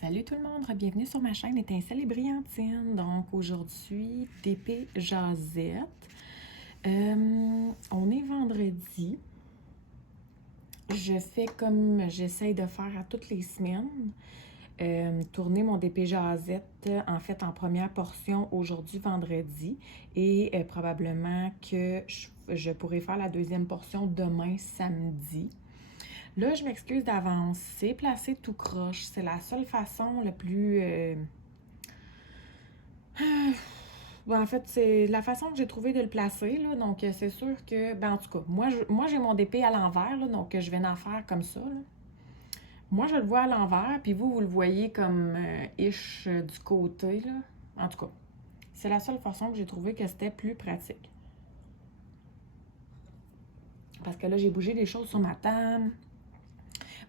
Salut tout le monde, bienvenue sur ma chaîne Étincelle et Brillantine. Donc aujourd'hui, TP Jazette. On est vendredi. Je fais comme j'essaye de faire à toutes les semaines. Tourner mon DP Jazette en fait en première portion aujourd'hui vendredi et probablement que je pourrai faire la deuxième portion demain samedi. Là, je m'excuse d'avance, c'est placé tout croche. C'est la seule façon le plus... en fait, c'est la façon que j'ai trouvé de le placer, là. Donc, c'est sûr que... Ben, en tout cas, moi j'ai mon DP à l'envers, là, donc je vais en faire comme ça, là. Moi, je le vois à l'envers, puis vous le voyez comme ish du côté, là. En tout cas, c'est la seule façon que j'ai trouvé que c'était plus pratique. Parce que là, j'ai bougé des choses sur ma table.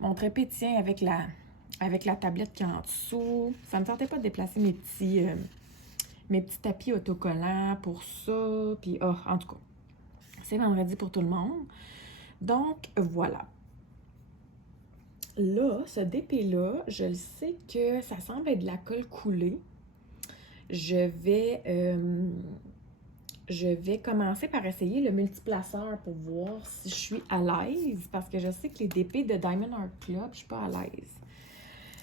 Mon trépied tient avec la tablette qui est en dessous. Ça ne me tentait pas de déplacer mes petits tapis autocollants pour ça. Puis, en tout cas, c'est vendredi pour tout le monde. Donc, voilà. Là, ce DP-là, je le sais que ça semble être de la colle coulée. Je vais commencer par essayer le multiplaceur pour voir si je suis à l'aise. Parce que je sais que les DP de Diamond Art Club, je suis pas à l'aise.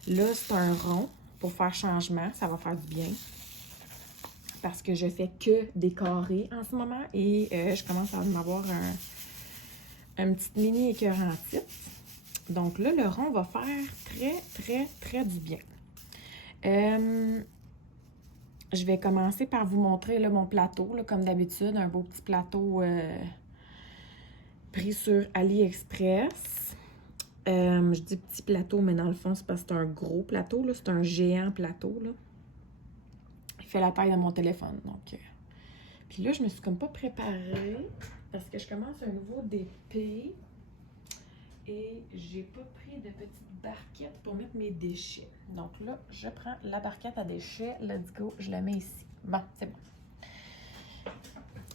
Là, c'est un rond pour faire changement. Ça va faire du bien. Parce que je fais que des carrés en ce moment. Et je commence à en avoir un petit mini écœurantite. Donc là, le rond va faire très, très, très du bien. Je vais commencer par vous montrer là, mon plateau, là, comme d'habitude. Un beau petit plateau pris sur AliExpress. Je dis petit plateau, mais dans le fond, c'est parce que c'est un gros plateau. C'est un géant plateau. Là. Il fait la taille de mon téléphone. Donc, puis là, je me suis comme pas préparée parce que je commence un nouveau DP. Et j'ai pas pris de petite barquette pour mettre mes déchets. Donc là, je prends la barquette à déchets. Let's go, je la mets ici. Bon, c'est bon.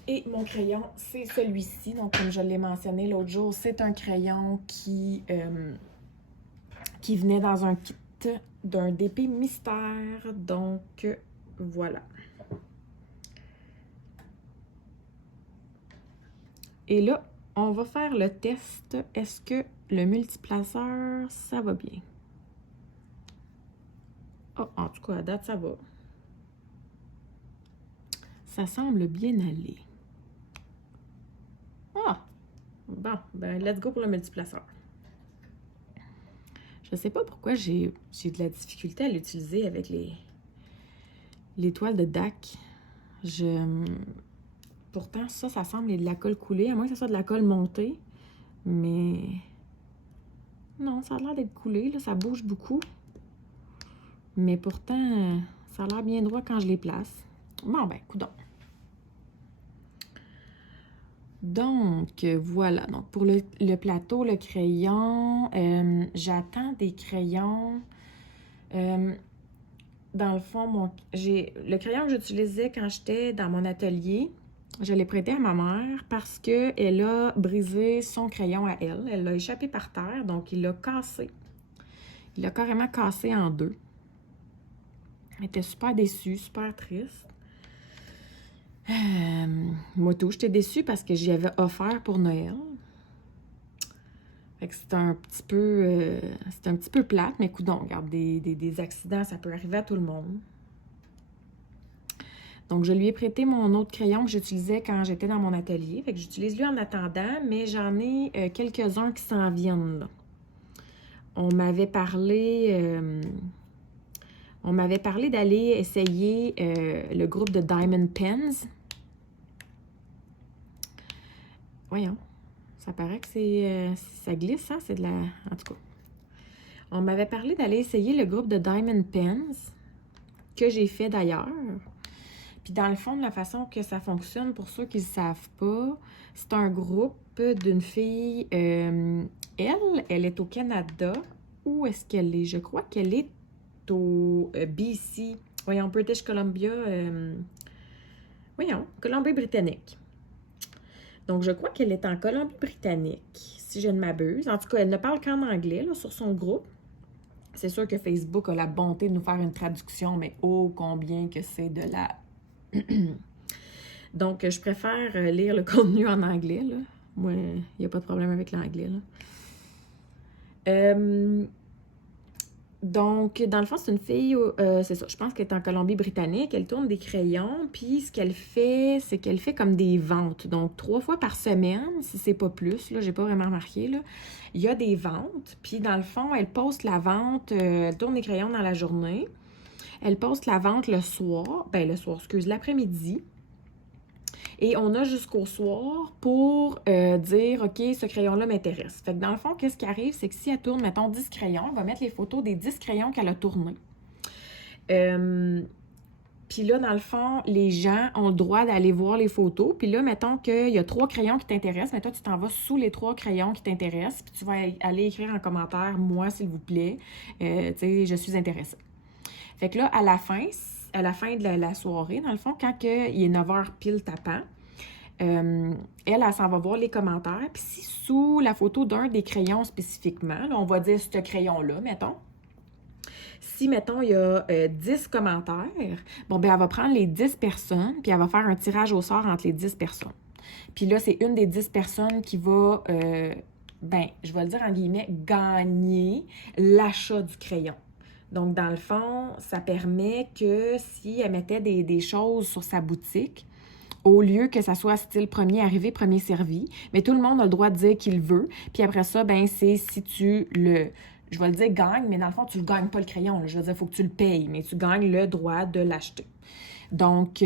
Et mon crayon, c'est celui-ci. Donc, comme je l'ai mentionné l'autre jour, c'est un crayon qui venait dans un kit d'un DP mystère. Donc, voilà. Et là, on va faire le test. Est-ce que le multiplaceur, ça va bien? Oh, en tout cas, à date, ça va. Ça semble bien aller. Ah! Bon, ben, let's go pour le multiplaceur. Je sais pas pourquoi j'ai de la difficulté à l'utiliser avec les toiles de DAC. Pourtant, ça semble être de la colle coulée, à moins que ce soit de la colle montée. Mais non, ça a l'air d'être coulé, là, ça bouge beaucoup. Mais pourtant, ça a l'air bien droit quand je les place. Bon, ben, coudonc. Donc, voilà. Donc, pour le plateau, le crayon, j'attends des crayons. Dans le fond, le crayon que j'utilisais quand j'étais dans mon atelier, je l'ai prêté à ma mère parce qu'elle a brisé son crayon à elle. Elle l'a échappé par terre, donc il l'a cassé. Il l'a carrément cassé en deux. Elle était super déçue, super triste. Moi tout, j'étais déçue parce que j'y avais offert pour Noël. Fait que c'est un petit peu plate, mais coudonc, regarde, des accidents, ça peut arriver à tout le monde. Donc, je lui ai prêté mon autre crayon que j'utilisais quand j'étais dans mon atelier. Fait que j'utilise lui en attendant, mais j'en ai quelques-uns qui s'en viennent, là. On m'avait parlé d'aller essayer le groupe de Diamond Pens. Voyons, ça paraît que ça glisse, hein? C'est de la... En tout cas. On m'avait parlé d'aller essayer le groupe de Diamond Pens, que j'ai fait d'ailleurs. Puis dans le fond, de la façon que ça fonctionne, pour ceux qui ne savent pas, c'est un groupe d'une fille. Elle est au Canada. Où est-ce qu'elle est? Je crois qu'elle est au BC. Voyons, British Columbia. Colombie-Britannique. Donc, je crois qu'elle est en Colombie-Britannique, si je ne m'abuse. En tout cas, elle ne parle qu'en anglais là, sur son groupe. C'est sûr que Facebook a la bonté de nous faire une traduction, mais ô combien que c'est de la... Donc, je préfère lire le contenu en anglais, là. Moi, il n'y a pas de problème avec l'anglais, là. Donc, dans le fond, c'est une fille, c'est ça, je pense qu'elle est en Colombie-Britannique, elle tourne des crayons, puis ce qu'elle fait, c'est qu'elle fait comme des ventes. Donc, 3 fois par semaine, si c'est pas plus, là, j'ai pas vraiment remarqué, là, il y a des ventes, puis dans le fond, elle poste la vente, elle tourne des crayons dans la journée, elle poste la vente le soir, l'après-midi, et on a jusqu'au soir pour dire, OK, ce crayon-là m'intéresse. Fait que dans le fond, qu'est-ce qui arrive, c'est que si elle tourne, mettons, 10 crayons, elle va mettre les photos des 10 crayons qu'elle a tournés. Puis là, dans le fond, les gens ont le droit d'aller voir les photos. Puis là, mettons qu'il y a 3 crayons qui t'intéressent, mais toi, tu t'en vas sous les 3 crayons qui t'intéressent, puis tu vas aller écrire en commentaire, moi, s'il vous plaît, tu sais, je suis intéressée. Fait que là, à la fin de la soirée, dans le fond, quand il est 9h pile tapant, elle s'en va voir les commentaires. Puis si sous la photo d'un des crayons spécifiquement, là, on va dire ce crayon-là, mettons, si, mettons, il y a 10 commentaires, bon, ben elle va prendre les 10 personnes, puis elle va faire un tirage au sort entre les 10 personnes. Puis là, c'est une des 10 personnes qui va, je vais le dire en guillemets, gagner l'achat du crayon. Donc, dans le fond, ça permet que si elle mettait des choses sur sa boutique, au lieu que ça soit style premier arrivé, premier servi, mais tout le monde a le droit de dire qu'il veut. Puis après ça, c'est si tu je vais le dire gagne, mais dans le fond, tu ne gagnes pas le crayon. Là. Je veux dire, il faut que tu le payes, mais tu gagnes le droit de l'acheter. Donc,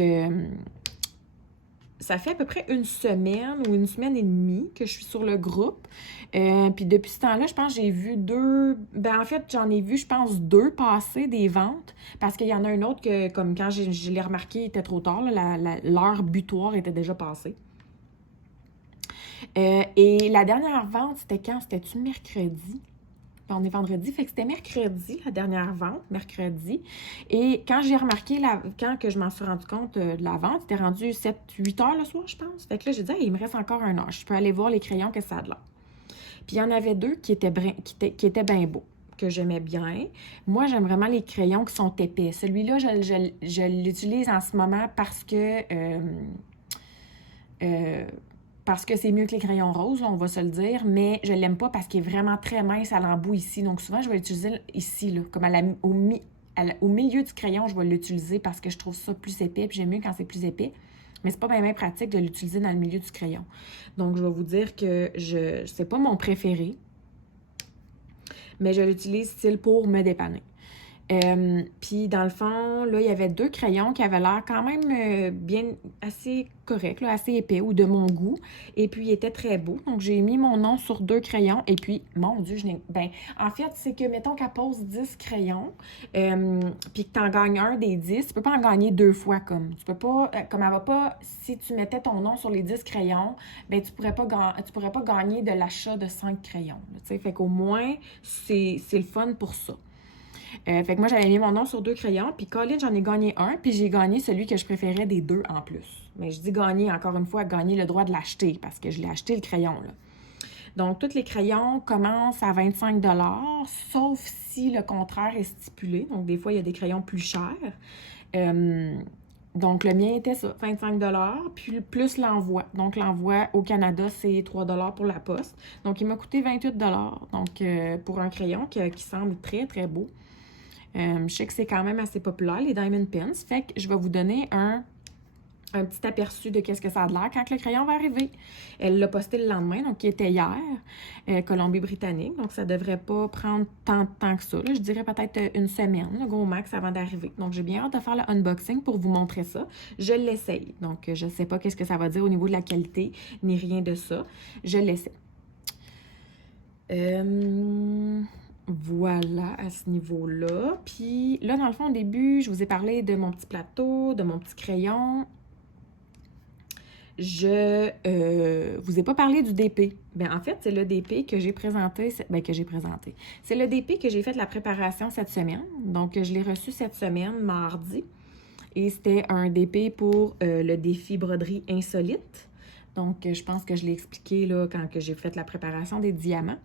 ça fait à peu près une semaine ou une semaine et demie que je suis sur le groupe. Puis depuis ce temps-là, je pense que j'ai vu 2... en fait, j'en ai vu, je pense, 2 passer des ventes. Parce qu'il y en a un autre que, comme quand je l'ai remarqué, il était trop tard. Là, l'heure butoir était déjà passée. Et la dernière vente, c'était quand? C'était-tu mercredi? On est vendredi, fait que c'était mercredi, la dernière vente, mercredi. Et quand j'ai remarqué, quand que je m'en suis rendu compte de la vente, c'était rendu 7-8 heures le soir, je pense. Fait que là, j'ai dit, il me reste encore 1 heure. Je peux aller voir les crayons que ça a de l'air. Puis il y en avait 2 qui étaient bien beaux, que j'aimais bien. Moi, j'aime vraiment les crayons qui sont épais. Celui-là, je l'utilise en ce moment parce que c'est mieux que les crayons roses, là, on va se le dire, mais je l'aime pas parce qu'il est vraiment très mince à l'embout ici. Donc souvent, je vais l'utiliser ici, là, comme au milieu du crayon, je vais l'utiliser parce que je trouve ça plus épais, puis j'aime mieux quand c'est plus épais. Mais c'est pas bien pratique de l'utiliser dans le milieu du crayon. Donc, je vais vous dire que c'est pas mon préféré, mais je l'utilise style pour me dépanner. Puis dans le fond, là, il y avait 2 crayons qui avaient l'air quand même bien, assez corrects, là, assez épais ou de mon goût. Et puis, ils étaient très beaux. Donc, j'ai mis mon nom sur 2 crayons. Et puis, mon Dieu, en fait, c'est que, mettons qu'elle pose 10 crayons, puis que tu en gagnes un des 10, tu peux pas en gagner 2 fois comme. Tu peux pas, comme elle va pas, si tu mettais ton nom sur les 10 crayons, tu pourrais pas gagner de l'achat de 5 crayons. Tu sais, fait qu'au moins, c'est le fun pour ça. Fait que moi, j'avais mis mon nom sur 2 crayons, puis Colin, j'en ai gagné un, puis j'ai gagné celui que je préférais des 2 en plus. Mais je dis gagner, encore une fois, gagner le droit de l'acheter, parce que je l'ai acheté le crayon, là. Donc, tous les crayons commencent à 25 $, sauf si le contraire est stipulé. Donc, des fois, il y a des crayons plus chers. Donc, le mien était ça, 25 $, puis plus l'envoi. Donc, l'envoi au Canada, c'est 3 $ pour la poste. Donc, il m'a coûté 28 $. Donc, pour un crayon qui semble très, très beau. Je sais que c'est quand même assez populaire, les Diamond Pens. Fait que je vais vous donner un petit aperçu de qu'est-ce que ça a de l'air quand le crayon va arriver. Elle l'a posté le lendemain, donc qui était hier, Colombie-Britannique. Donc, ça ne devrait pas prendre tant de temps que ça. Là. Je dirais peut-être une semaine, le gros max, avant d'arriver. Donc, j'ai bien hâte de faire le unboxing pour vous montrer ça. Je l'essaye. Donc, je ne sais pas qu'est-ce que ça va dire au niveau de la qualité, ni rien de ça. Je l'essaie. Voilà, à ce niveau-là. Puis là, dans le fond, au début, je vous ai parlé de mon petit plateau, de mon petit crayon. Je vous ai pas parlé du DP. En fait, c'est le DP que j'ai présenté. C'est le DP que j'ai fait la préparation cette semaine. Donc, je l'ai reçu cette semaine, mardi. Et c'était un DP pour le défi broderie insolite. Donc, je pense que je l'ai expliqué là, quand j'ai fait la préparation des diamants.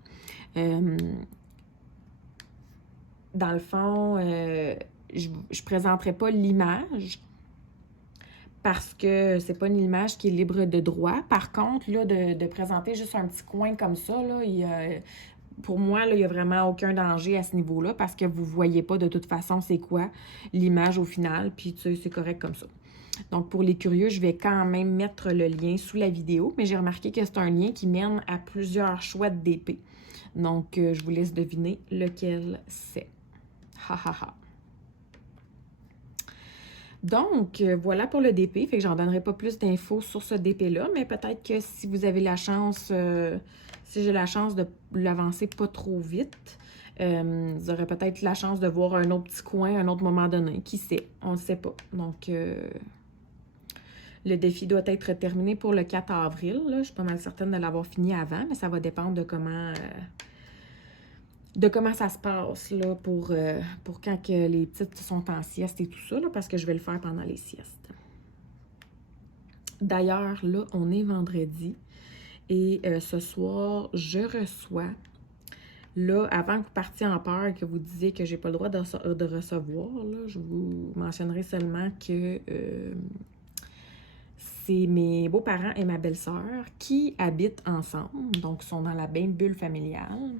dans le fond, je ne présenterai pas l'image parce que c'est pas une image qui est libre de droit. Par contre, là, de présenter juste un petit coin comme ça, là, pour moi, là, il n'y a vraiment aucun danger à ce niveau-là parce que vous ne voyez pas de toute façon c'est quoi l'image au final, puis tu sais, c'est correct comme ça. Donc, pour les curieux, je vais quand même mettre le lien sous la vidéo, mais j'ai remarqué que c'est un lien qui mène à plusieurs choix de DP. Donc, je vous laisse deviner lequel c'est. Ha ha ha. Donc, voilà pour le DP. Fait que j'en donnerai pas plus d'infos sur ce DP-là, mais peut-être que si vous avez la chance, si j'ai la chance de l'avancer pas trop vite, vous aurez peut-être la chance de voir un autre petit coin à un autre moment donné. Qui sait? On ne sait pas. Donc, le défi doit être terminé pour le 4 avril. Là. Je suis pas mal certaine de l'avoir fini avant, mais ça va dépendre de comment ça se passe là, pour quand que les petites sont en sieste et tout ça, là, parce que je vais le faire pendant les siestes. D'ailleurs, là, on est vendredi et ce soir, je reçois, là, avant que vous partiez en peur et que vous disiez que j'ai pas le droit de recevoir, là, je vous mentionnerai seulement que c'est mes beaux-parents et ma belle-sœur qui habitent ensemble, donc sont dans la même bulle familiale.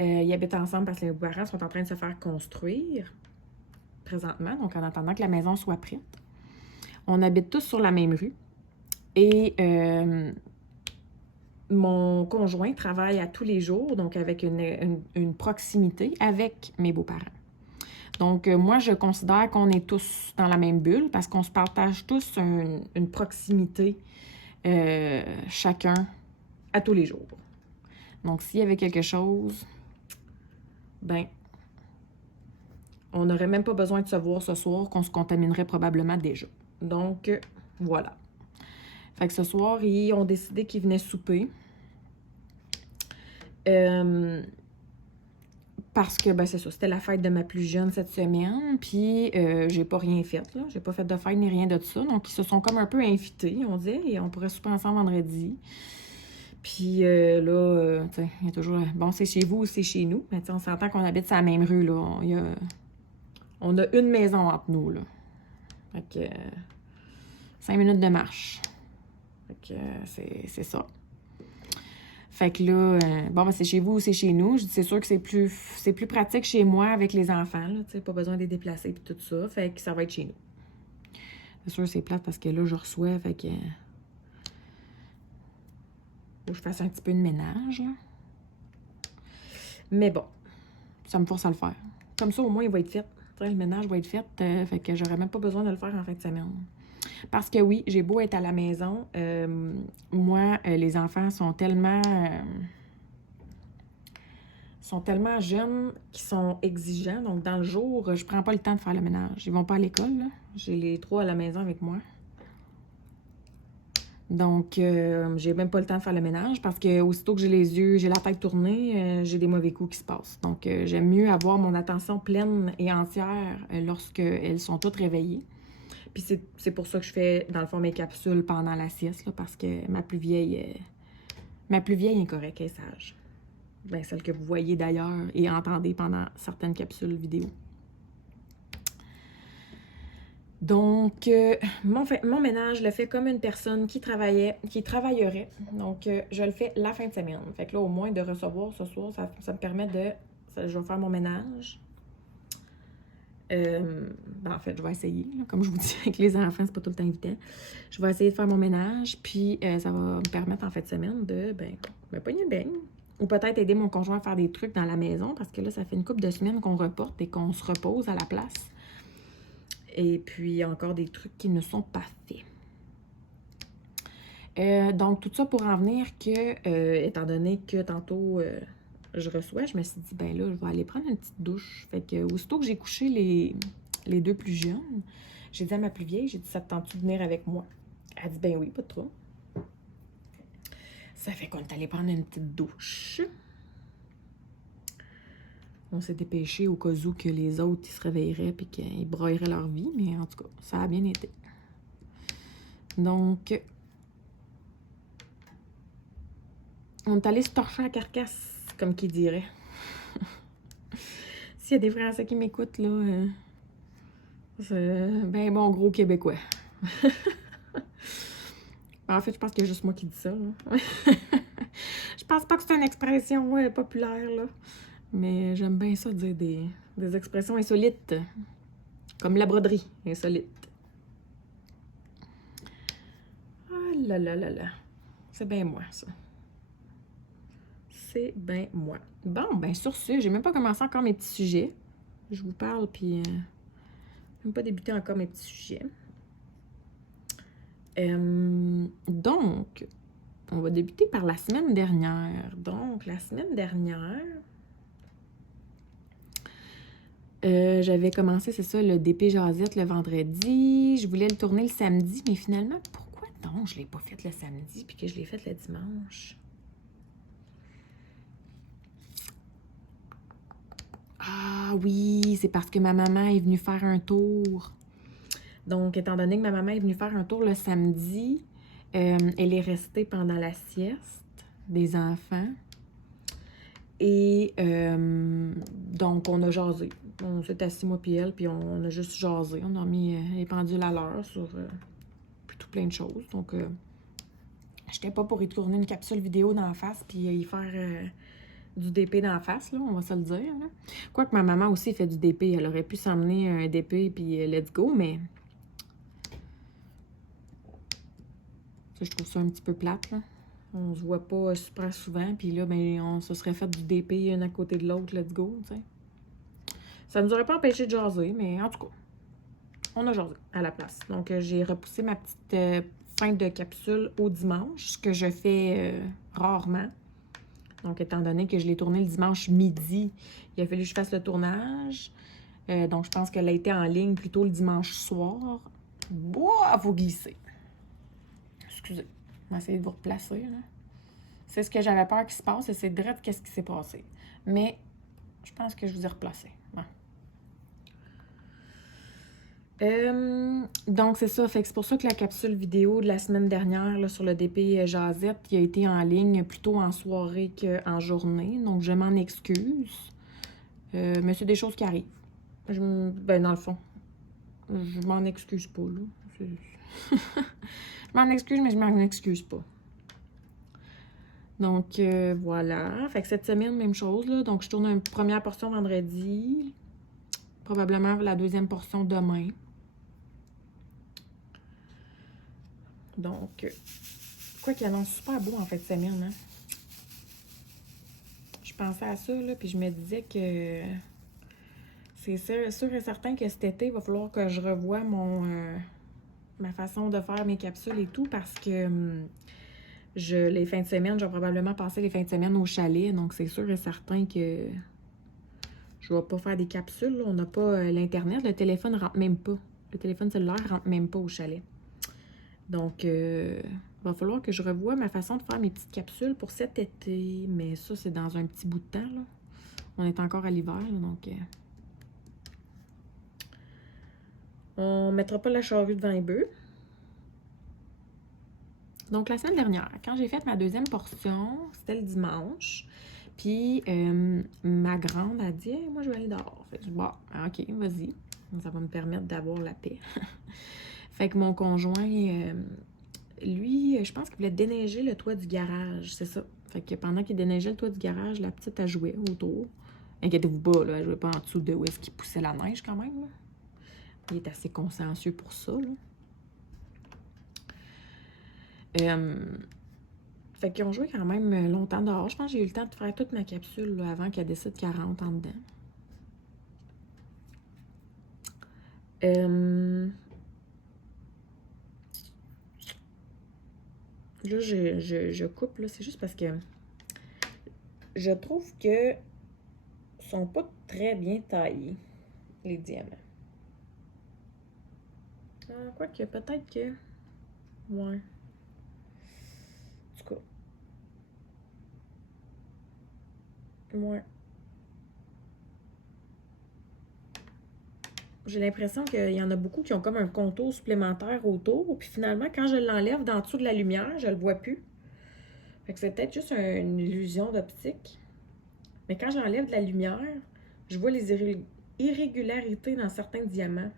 Ils habitent ensemble parce que les beaux-parents sont en train de se faire construire présentement, donc en attendant que la maison soit prête. On habite tous sur la même rue. Et mon conjoint travaille à tous les jours, donc avec une proximité avec mes beaux-parents. Donc, moi, je considère qu'on est tous dans la même bulle parce qu'on se partage tous une proximité chacun à tous les jours. Donc, s'il y avait quelque chose, ben, on n'aurait même pas besoin de se voir ce soir, qu'on se contaminerait probablement déjà. Donc, voilà. Fait que ce soir, ils ont décidé qu'ils venaient souper. Parce que, ben c'est ça, c'était la fête de ma plus jeune cette semaine, puis j'ai pas rien fait, là. J'ai pas fait de fête ni rien de ça. Donc, ils se sont comme un peu invités. On dit, hey, on pourrait souper ensemble vendredi. Puis là, tu sais, il y a toujours, bon, c'est chez vous ou c'est chez nous. Mais tu sais, on s'entend qu'on habite sur la même rue, là. On a une maison entre nous, là. Fait que 5 minutes de marche. Fait que c'est ça. Fait que là, bon, ben c'est chez vous ou c'est chez nous. Je dis, c'est sûr que c'est plus pratique chez moi avec les enfants, là, tu sais, pas besoin de les déplacer et tout ça. Fait que ça va être chez nous. C'est sûr que c'est plate parce que là, je reçois, fait que faut que je fasse un petit peu de ménage, là. Mais bon, ça me force à le faire. Comme ça, au moins, il va être fait. Le ménage va être fait, fait que j'aurais même pas besoin de le faire en fin de semaine. Parce que oui, j'ai beau être à la maison, moi, les enfants sont tellement jeunes qu'ils sont exigeants. Donc, dans le jour, je prends pas le temps de faire le ménage. Ils vont pas à l'école, là. J'ai les 3 à la maison avec moi. Donc, j'ai même pas le temps de faire le ménage parce que aussitôt que j'ai la tête tournée, j'ai des mauvais coups qui se passent. Donc, j'aime mieux avoir mon attention pleine et entière lorsque elles sont toutes réveillées. Puis c'est pour ça que je fais, dans le fond, mes capsules pendant la sieste, là, parce que ma plus vieille est correcte, elle est sage. Ben, celle que vous voyez d'ailleurs et entendez pendant certaines capsules vidéo. Donc, mon ménage, je le fais comme une personne qui travaillerait. Donc, je le fais la fin de semaine. Fait que là, au moins, de recevoir ce soir, ça me permet je vais faire mon ménage. Ben en fait, je vais essayer. Là, comme je vous dis, avec les enfants, c'est pas tout le temps évident. Je vais essayer de faire mon ménage, puis ça va me permettre en fin de semaine de, me pogner le beigne. Ou peut-être aider mon conjoint à faire des trucs dans la maison, parce que là, ça fait une couple de semaines qu'on reporte et qu'on se repose à la place. Et puis, encore des trucs qui ne sont pas faits. Donc, tout ça pour en venir que, étant donné que tantôt je reçois, je me suis dit, ben là, je vais aller prendre une petite douche. Fait que, aussitôt que j'ai couché les 2 plus jeunes, j'ai dit à ma plus vieille, j'ai dit, ça te tente-tu de venir avec moi? Elle a dit, ben oui, pas trop. Ça fait qu'on est allé prendre une petite douche. On s'est dépêché au cas où que les autres, ils se réveilleraient et qu'ils broyeraient leur vie, mais en tout cas, ça a bien été. Donc, on est allé se torcher à carcasse, comme qui dirait. S'il y a des Français qui m'écoutent, là, c'est ben bon gros Québécois. En fait, je pense qu'il y a juste moi qui dis ça, là. Je pense pas que c'est une expression populaire, là. Mais j'aime bien ça dire des expressions insolites. Comme la broderie, insolite. Ah là là là là. C'est bien moi, ça. C'est bien moi. Bon, ben sur ce, j'ai même pas commencé encore mes petits sujets. Je vous parle, puis même pas débuté encore mes petits sujets. Donc, on va débuter par la semaine dernière. Donc, la semaine dernière, j'avais commencé, c'est ça, le DP Jazette le vendredi. Je voulais le tourner le samedi, mais finalement, pourquoi donc je ne l'ai pas fait le samedi puis que je l'ai fait le dimanche? Ah oui, c'est parce que ma maman est venue faire un tour. Donc, étant donné que ma maman est venue faire un tour le samedi, elle est restée pendant la sieste des enfants. Et donc, on a jasé. On s'est assis, moi puis elle, puis on a juste jasé. On a mis les pendules à l'heure sur tout plein de choses. Donc, j'étais pas pour y tourner une capsule vidéo d'en face puis y faire du DP d'en face, là, on va se le dire. Là. Quoique ma maman aussi fait du DP. Elle aurait pu s'emmener un DP puis let's go, mais ça, je trouve ça un petit peu plate, là. On se voit pas super souvent, puis là, ben, on se serait fait du DP une à côté de l'autre, let's go, tu sais. Ça nous aurait pas empêché de jaser, mais en tout cas, on a jasé à la place. Donc, j'ai repoussé ma petite fin de capsule au dimanche, ce que je fais rarement. Donc, étant donné que je l'ai tourné le dimanche midi, il a fallu que je fasse le tournage. Donc, je pense qu'elle a été en ligne plutôt le dimanche soir. Boah, faut glisser. Excusez. On va essayer de vous replacer, là. C'est ce que j'avais peur qu'il se passe et c'est direct qu'est-ce qui s'est passé. Mais je pense que je vous ai replacé. Ouais. Donc, c'est ça. Fait que c'est pour ça que la capsule vidéo de la semaine dernière là, sur le DP Jazette, il a été en ligne plutôt en soirée qu'en journée. Donc, je m'en excuse. Mais c'est des choses qui arrivent. Ben, dans le fond, je m'en excuse pas, là. Je m'en excuse, mais je m'en excuse pas. Donc, voilà. Fait que cette semaine, même chose, là. Donc, je tourne une première portion vendredi. Probablement la deuxième portion demain. Donc, quoi qu'il annonce super beau en fait de semaine, hein. Je pensais à ça, là, puis je me disais que c'est sûr et certain que cet été, il va falloir que je revoie ma façon de faire mes capsules et tout, parce que les fins de semaine, je vais probablement passer les fins de semaine au chalet, donc c'est sûr et certain que je ne vais pas faire des capsules, là. On n'a pas l'Internet, le téléphone ne rentre même pas. Le téléphone cellulaire ne rentre même pas au chalet. Donc, il va falloir que je revoie ma façon de faire mes petites capsules pour cet été. Mais ça, c'est dans un petit bout de temps, là. On est encore à l'hiver, là, donc... on ne mettra pas la charrue devant les bœufs. Donc, la semaine dernière, quand j'ai fait ma deuxième portion, c'était le dimanche. Puis, ma grande a dit hey, « Moi, je vais aller dehors. » Fait que je dis « Bon, OK, vas-y. Ça va me permettre d'avoir la paix. » Fait que mon conjoint, lui, je pense qu'il voulait déneiger le toit du garage, c'est ça. Fait que pendant qu'il déneigeait le toit du garage, la petite, elle jouait autour. Inquiétez-vous pas, là, elle jouait pas en dessous de où est-ce qu'il poussait la neige quand même, là. Il est assez consciencieux pour ça, là. Fait qu'ils ont joué quand même longtemps dehors. Je pense que j'ai eu le temps de faire toute ma capsule là, avant qu'elle décide qu'elle rentre en dedans. Là, je coupe, là. C'est juste parce que je trouve que sont pas très bien taillés, les diamants. Quoique, peut-être que... Ouais. En tout cas. Ouais. J'ai l'impression qu'il y en a beaucoup qui ont comme un contour supplémentaire autour. Puis finalement, quand je l'enlève d'en dessous de la lumière, je le vois plus. Fait que c'est peut-être juste une illusion d'optique. Mais quand j'enlève de la lumière, Je vois les irrégularités dans certains diamants.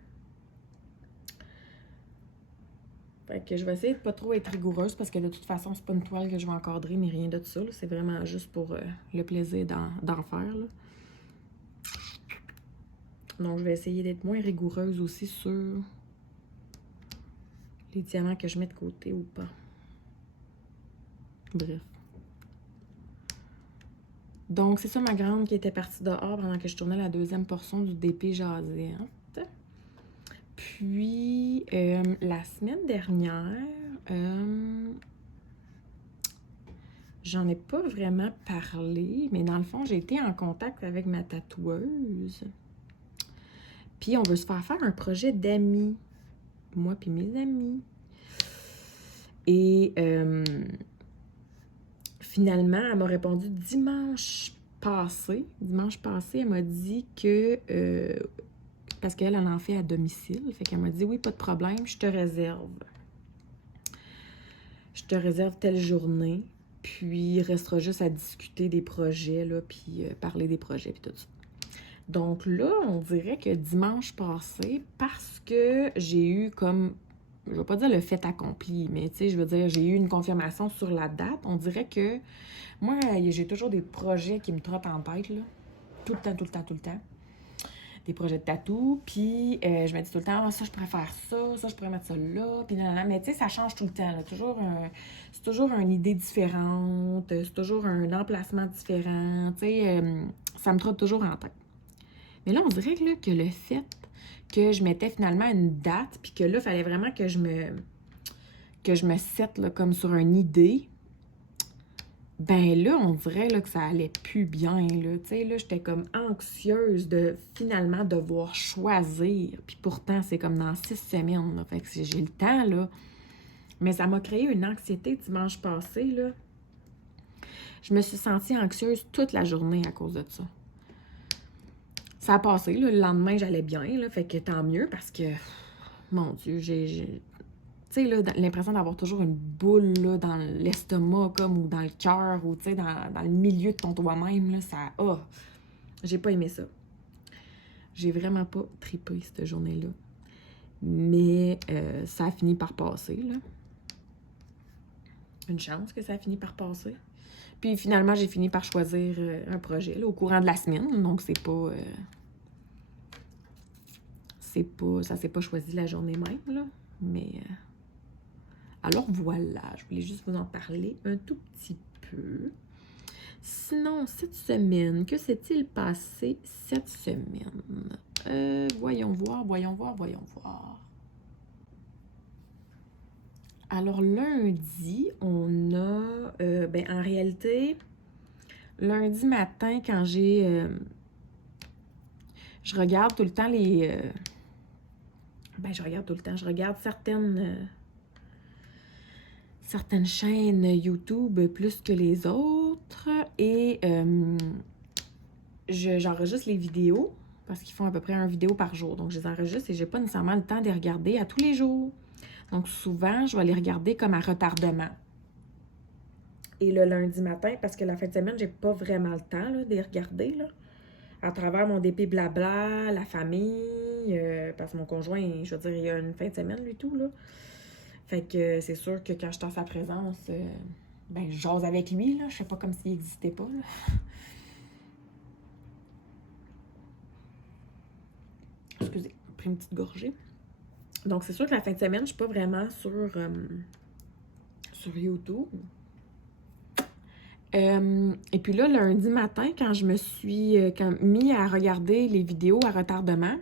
Fait que je vais essayer de pas trop être rigoureuse parce que de toute façon, c'est pas une toile que je vais encadrer ni rien de tout ça. C'est vraiment juste pour le plaisir d'en faire. Là. Donc, je vais essayer d'être moins rigoureuse aussi sur les diamants que je mets de côté ou pas. Bref. Donc, c'est ça ma grande qui était partie dehors pendant que je tournais la deuxième portion du DP Jaséante. Puis, la semaine dernière, j'en ai pas vraiment parlé, mais dans le fond, j'ai été en contact avec ma tatoueuse. Puis, on veut se faire un projet d'amis. Moi puis mes amis. Et finalement, elle m'a répondu dimanche passé. Dimanche passé, elle m'a dit que... parce qu'elle en fait à domicile. Fait qu'elle m'a dit, oui, pas de problème, je te réserve. Je te réserve telle journée. Puis, il restera juste à discuter des projets, là, puis parler des projets, puis tout ça. Donc là, on dirait que dimanche passé, parce que j'ai eu comme, je ne vais pas dire le fait accompli, mais tu sais, je veux dire, j'ai eu une confirmation sur la date. On dirait que moi, j'ai toujours des projets qui me trottent en tête, là. Tout le temps, tout le temps, tout le temps. Des projets de tatou, puis je me dis tout le temps, ah, ça, je pourrais faire ça, je pourrais mettre ça là, puis non, mais tu sais, ça change tout le temps, là. C'est toujours une idée différente, c'est toujours un emplacement différent, tu sais, ça me trotte toujours en tête. Mais là, on dirait là, que le fait que je mettais finalement une date, puis que là, il fallait vraiment que je me sette là, comme sur une idée, ben là, on dirait là, que ça allait plus bien. Là. Tu sais, là, j'étais comme anxieuse de finalement devoir choisir. Puis pourtant, c'est comme dans 6 semaines. Là. Fait que j'ai le temps, là. Mais ça m'a créé une anxiété dimanche passé, là. Je me suis sentie anxieuse toute la journée à cause de ça. Ça a passé, là, le lendemain, j'allais bien, là, fait que tant mieux, parce que, mon Dieu, j'ai tu sais, là, l'impression d'avoir toujours une boule, là, dans l'estomac, comme, ou dans le cœur, ou, tu sais, dans le milieu de ton toi-même, là, ça, j'ai pas aimé ça. J'ai vraiment pas trippé cette journée-là. Mais ça a fini par passer, là. Une chance que ça a fini par passer. Puis, finalement, j'ai fini par choisir un projet, là, au courant de la semaine, donc c'est pas... ça s'est pas choisi la journée même, là, mais... Alors voilà, je voulais juste vous en parler un tout petit peu. Sinon, cette semaine, que s'est-il passé cette semaine? Voyons voir. Alors, lundi, on a... en réalité, lundi matin, quand j'ai... je regarde tout le temps les... je regarde certaines chaînes YouTube plus que les autres et j'enregistre les vidéos parce qu'ils font à peu près une vidéo par jour. Donc, je les enregistre et j'ai pas nécessairement le temps de les regarder à tous les jours. Donc, souvent, je vais les regarder comme à retardement. Et le lundi matin, parce que la fin de semaine, j'ai pas vraiment le temps là, de les regarder là, à travers mon DP blabla, la famille, parce que mon conjoint, je veux dire, il y a une fin de semaine, lui, tout, là. Fait que c'est sûr que quand je suis en sa présence, je jase avec lui, là. Je sais pas comme s'il n'existait pas, là. Excusez, j'ai pris une petite gorgée. Donc, c'est sûr que la fin de semaine, je suis pas vraiment sur YouTube. Et puis là, lundi matin, quand je me suis mis à regarder les vidéos à retardement,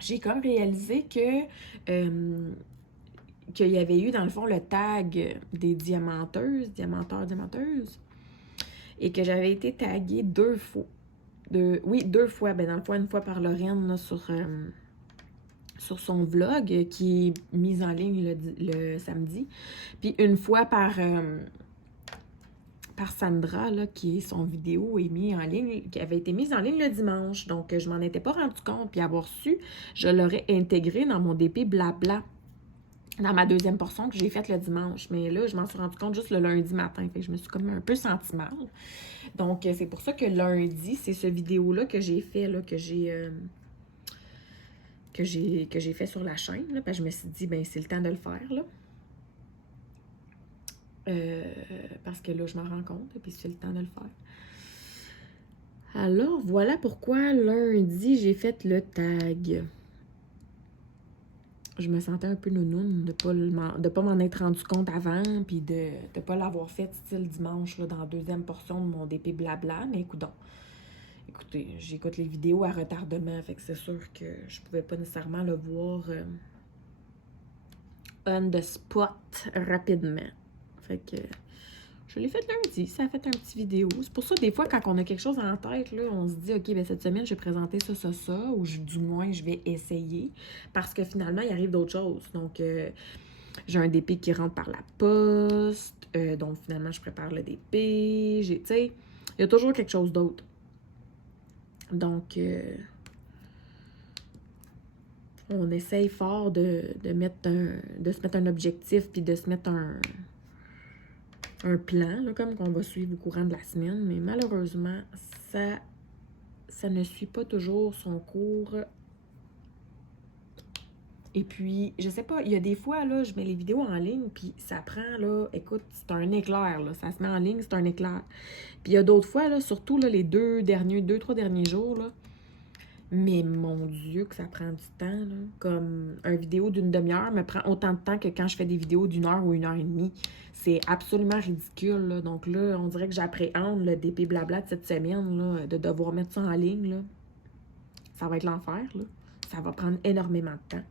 j'ai comme réalisé que qu'il y avait eu, dans le fond, le tag des diamanteurs, et que j'avais été taguée 2 fois. 2 fois. Ben, dans le fond, une fois par Lorraine, là, sur son vlog, qui est mis en ligne le samedi. Puis une fois par Sandra, là, qui son vidéo est mise en ligne, qui avait été mise en ligne le dimanche. Donc, je m'en étais pas rendu compte. Puis avoir su, je l'aurais intégré dans mon DP blabla. dans ma deuxième portion que j'ai faite le dimanche. Mais là, je m'en suis rendu compte juste le lundi matin. Fait que je me suis comme un peu senti mal. Donc, c'est pour ça que lundi, c'est ce vidéo-là que j'ai fait, là, que j'ai fait sur la chaîne. Là, parce que je me suis dit, ben c'est le temps de le faire, là. Parce que là, je m'en rends compte, et puis c'est le temps de le faire. Alors, voilà pourquoi lundi, j'ai fait le tag. Je me sentais un peu nounoune de pas m'en être rendu compte avant, puis de ne pas l'avoir fait style dimanche là, dans la deuxième portion de mon DP blabla. Mais écoutez, j'écoute les vidéos à retardement, fait que c'est sûr que je pouvais pas nécessairement le voir on the spot rapidement. Fait que je l'ai fait lundi, ça a fait un petit vidéo. C'est pour ça, des fois, quand on a quelque chose en tête, là, on se dit, OK, ben cette semaine, je vais présenter ça, ou du moins, je vais essayer. Parce que finalement, il arrive d'autres choses. Donc, j'ai un DP qui rentre par la poste. Donc, finalement, je prépare le DP. Tu sais, il y a toujours quelque chose d'autre. Donc, on essaye fort de se mettre un objectif puis de se mettre un plan, là, comme qu'on va suivre au courant de la semaine, mais malheureusement, ça ne suit pas toujours son cours. Et puis, je sais pas, il y a des fois, là, je mets les vidéos en ligne, puis ça prend, là, écoute, c'est un éclair, là, ça se met en ligne, c'est un éclair. Puis il y a d'autres fois, là, surtout, là, les 3 derniers jours, là, mais mon Dieu, que ça prend du temps, là. Comme une vidéo d'une demi-heure me prend autant de temps que quand je fais des vidéos d'une heure ou 1 heure et demie. C'est absolument ridicule, là. Donc là, on dirait que j'appréhende le DP blabla de cette semaine, là, de devoir mettre ça en ligne, là. Ça va être l'enfer, là. Ça va prendre énormément de temps.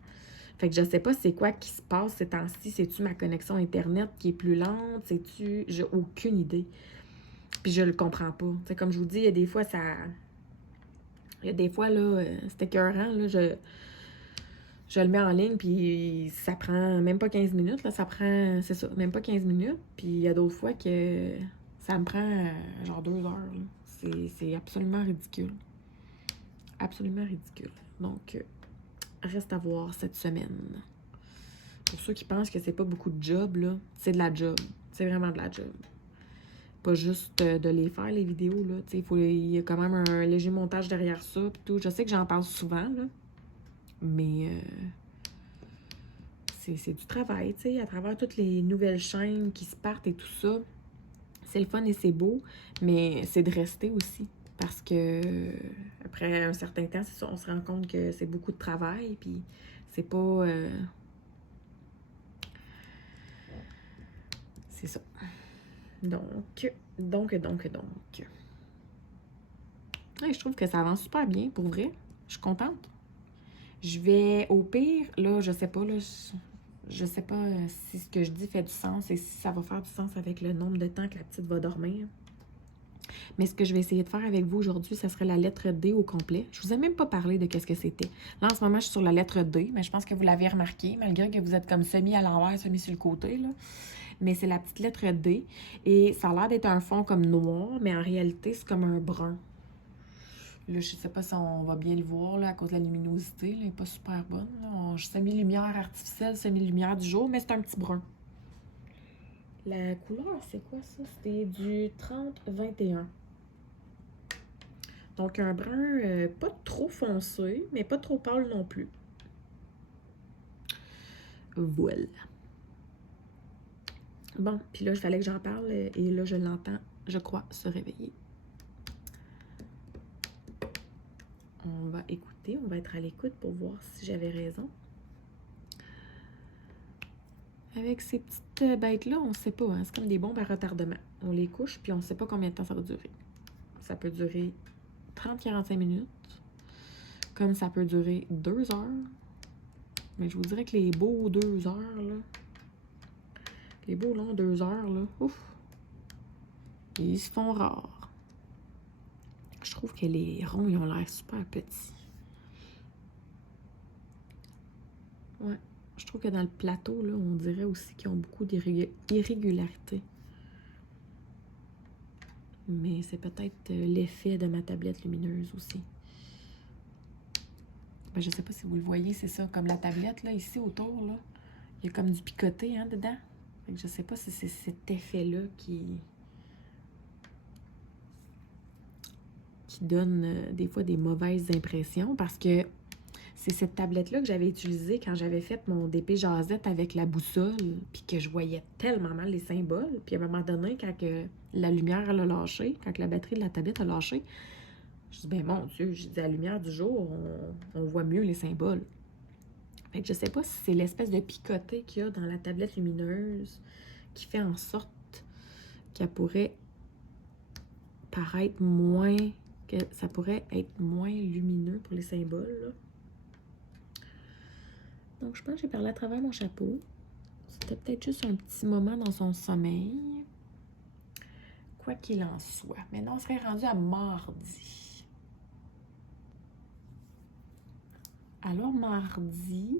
Fait que je sais pas c'est quoi qui se passe ces temps-ci. C'est-tu ma connexion Internet qui est plus lente? C'est-tu... J'ai aucune idée. Puis je le comprends pas. T'sais, comme je vous dis, il y a des fois, il y a des fois, là, c'est écœurant, là, je le mets en ligne, puis ça prend même pas 15 minutes, là, ça prend, c'est ça, même pas 15 minutes, puis il y a d'autres fois que ça me prend genre 2 heures, là. C'est absolument ridicule. Absolument ridicule. Donc, reste à voir cette semaine. Pour ceux qui pensent que c'est pas beaucoup de job, là, c'est de la job. C'est vraiment de la job. Pas juste de les faire, les vidéos, là. Il y a quand même un léger montage derrière ça, pis tout. Je sais que j'en parle souvent, là. Mais c'est du travail, tu sais, à travers toutes les nouvelles chaînes qui se partent et tout ça. C'est le fun et c'est beau, mais c'est de rester aussi. Parce que après un certain temps, c'est ça, on se rend compte que c'est beaucoup de travail, puis c'est pas... c'est ça. Donc... Ouais, je trouve que ça avance super bien, pour vrai. Je suis contente. Je vais, au pire, là, je sais pas, là, je sais pas si ce que je dis fait du sens et si ça va faire du sens avec le nombre de temps que la petite va dormir. Mais ce que je vais essayer de faire avec vous aujourd'hui, ça serait la lettre D au complet. Je vous ai même pas parlé de qu'est-ce que c'était. Là, en ce moment, je suis sur la lettre D, mais je pense que vous l'avez remarqué, malgré que vous êtes comme semi à l'envers, semi sur le côté, là. Mais c'est la petite lettre D. Et ça a l'air d'être un fond comme noir, mais en réalité, c'est comme un brun. Là, je sais pas si on va bien le voir, là, à cause de la luminosité. Là, elle n'est pas super bonne. Je semi-lumière artificielle, semi-lumière du jour, mais c'est un petit brun. La couleur, c'est quoi ça? C'était du 30-21. Donc, un brun pas trop foncé, mais pas trop pâle non plus. Voilà. Bon, puis là, il fallait que j'en parle, et là, je l'entends, je crois, se réveiller. On va écouter, on va être à l'écoute pour voir si j'avais raison. Avec ces petites bêtes-là, on ne sait pas, hein, c'est comme des bombes à retardement. On les couche, puis on ne sait pas combien de temps ça va durer. Ça peut durer 30-45 minutes, comme ça peut durer 2 heures. Mais je vous dirais que les beaux 2 heures, là, les beaux longs 2 heures, là, ouf, ils se font rares. Je trouve que les ronds, ils ont l'air super petits. Ouais. Je trouve que dans le plateau, là, on dirait aussi qu'ils ont beaucoup d'irrégularités. Mais c'est peut-être l'effet de ma tablette lumineuse aussi. Ben, je sais pas si vous le voyez, c'est ça. Comme la tablette, là, ici autour, là, Il y a comme du picoté, hein, dedans. Fait que je sais pas si c'est cet effet-là qui donne des fois des mauvaises impressions, parce que c'est cette tablette-là que j'avais utilisée quand j'avais fait mon DP Jazette avec la boussole, puis que je voyais tellement mal les symboles. Puis à un moment donné, quand la lumière elle a lâché, quand la batterie de la tablette a lâché, je dis, ben mon Dieu, j'ai dit, à la lumière du jour, on voit mieux les symboles. Fait que je sais pas si c'est l'espèce de picoté qu'il y a dans la tablette lumineuse qui fait en sorte qu'elle pourrait paraître moins, que ça pourrait être moins lumineux pour les symboles, là. Donc, je pense que j'ai parlé à travers mon chapeau. C'était peut-être juste un petit moment dans son sommeil. Quoi qu'il en soit. Maintenant, on serait rendu à mardi. Alors, mardi,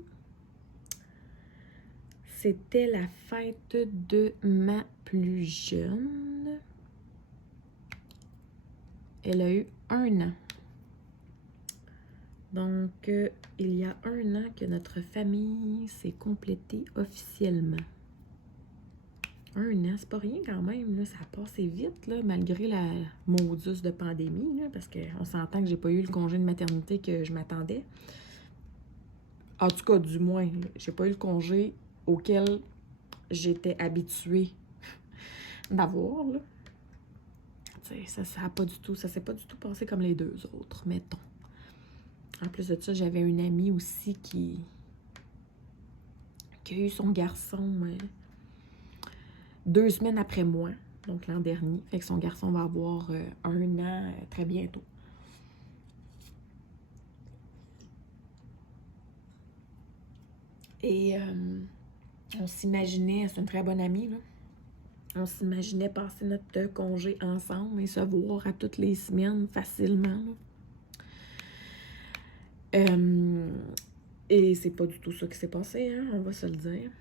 c'était la fête de ma plus jeune. Elle a eu 1 an. Donc, il y a 1 an que notre famille s'est complétée officiellement. 1 an, c'est pas rien quand même, là, ça a passé vite, là, malgré la mauduse de pandémie, là, parce qu'on s'entend que j'ai pas eu le congé de maternité que je m'attendais. En tout cas, du moins, j'ai pas eu le congé auquel j'étais habituée d'avoir, là. Ça a pas du tout, ça s'est pas du tout passé comme les 2 autres, mettons. En plus de ça, j'avais une amie aussi qui a eu son garçon 2 semaines après moi, donc l'an dernier. Fait que son garçon va avoir 1 an très bientôt. Et on s'imaginait, c'est une très bonne amie, là. On s'imaginait passer notre congé ensemble et se voir à toutes les semaines facilement, là. Et c'est pas du tout ça qui s'est passé, hein, on va se le dire.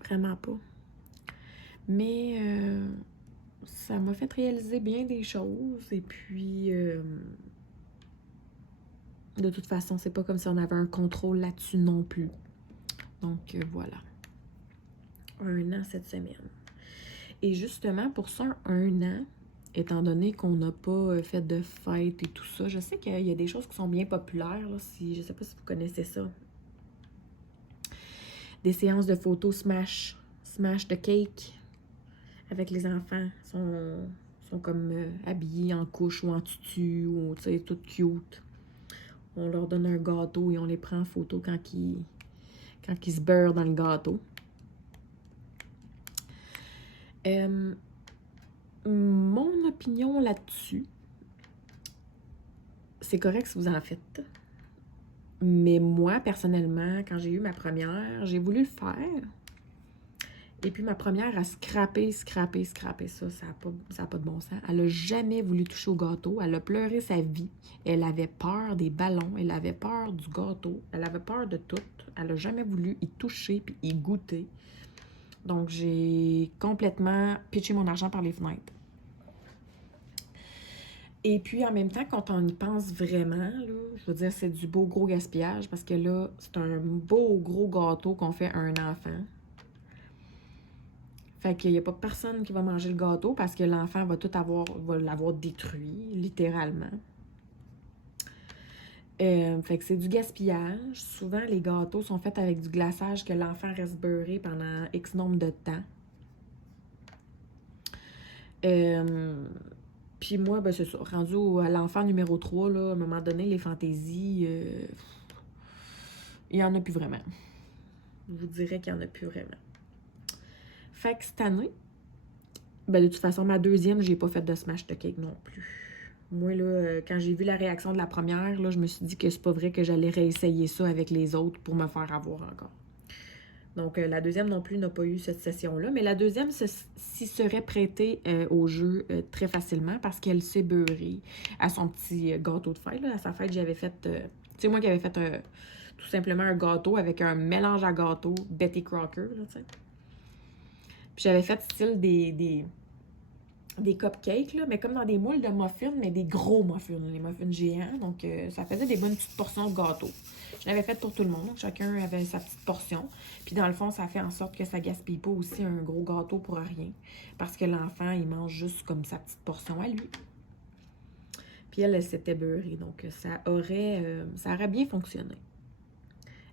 Vraiment pas. Mais ça m'a fait réaliser bien des choses. Et puis, de toute façon, c'est pas comme si on avait un contrôle là-dessus non plus. Donc, voilà. 1 an cette semaine. Et justement, pour ça, 1 an, étant donné qu'on n'a pas fait de fête et tout ça, je sais qu'il y a des choses qui sont bien populaires, là, je sais pas si vous connaissez ça. Des séances de photos smash de cake avec les enfants. Sont comme habillés en couche ou en tutu, ou tu sais, tout cute. On leur donne un gâteau et on les prend en photo quand ils se beurrent dans le gâteau. Mon opinion là-dessus, c'est correct si vous en faites. Mais moi, personnellement, quand j'ai eu ma première, j'ai voulu le faire. Et puis ma première a scrappé ça. Ça n'a pas de bon sens. Elle n'a jamais voulu toucher au gâteau. Elle a pleuré sa vie. Elle avait peur des ballons. Elle avait peur du gâteau. Elle avait peur de tout. Elle n'a jamais voulu y toucher puis y goûter. Donc, j'ai complètement pitché mon argent par les fenêtres. Et puis, en même temps, quand on y pense vraiment, là, je veux dire, c'est du beau gros gaspillage parce que là, c'est un beau gros gâteau qu'on fait à un enfant. Fait qu'il n'y a pas personne qui va manger le gâteau parce que l'enfant va l'avoir détruit, littéralement. Fait que c'est du gaspillage. Souvent, les gâteaux sont faits avec du glaçage que l'enfant reste beurré pendant X nombre de temps. Puis moi, ben c'est ça. Rendu à l'enfant numéro 3, là, à un moment donné, les fantaisies, il n'y en a plus vraiment. Je vous dirais qu'il n'y en a plus vraiment. Fait que cette année, ben de toute façon, ma deuxième, j'ai pas fait de smash de cake non plus. Moi, là, quand j'ai vu la réaction de la première, là, je me suis dit que c'est pas vrai que j'allais réessayer ça avec les autres pour me faire avoir encore. Donc, la deuxième non plus n'a pas eu cette session-là. Mais la deuxième s'y serait prêtée au jeu très facilement parce qu'elle s'est beurrée à son petit gâteau de fête. Là. À sa fête, j'avais fait... tu sais, moi qui avais fait tout simplement un gâteau avec un mélange à gâteau Betty Crocker, là, tu sais. Puis j'avais fait style des des cupcakes, là, mais comme dans des moules de muffins, mais des gros muffins, les muffins géants. Donc, ça faisait des bonnes petites portions de gâteau. Je l'avais fait pour tout le monde, donc chacun avait sa petite portion. Puis dans le fond, ça fait en sorte que ça gaspille pas aussi un gros gâteau pour rien. Parce que l'enfant, il mange juste comme sa petite portion à lui. Puis elle s'était beurrée, donc ça aurait bien fonctionné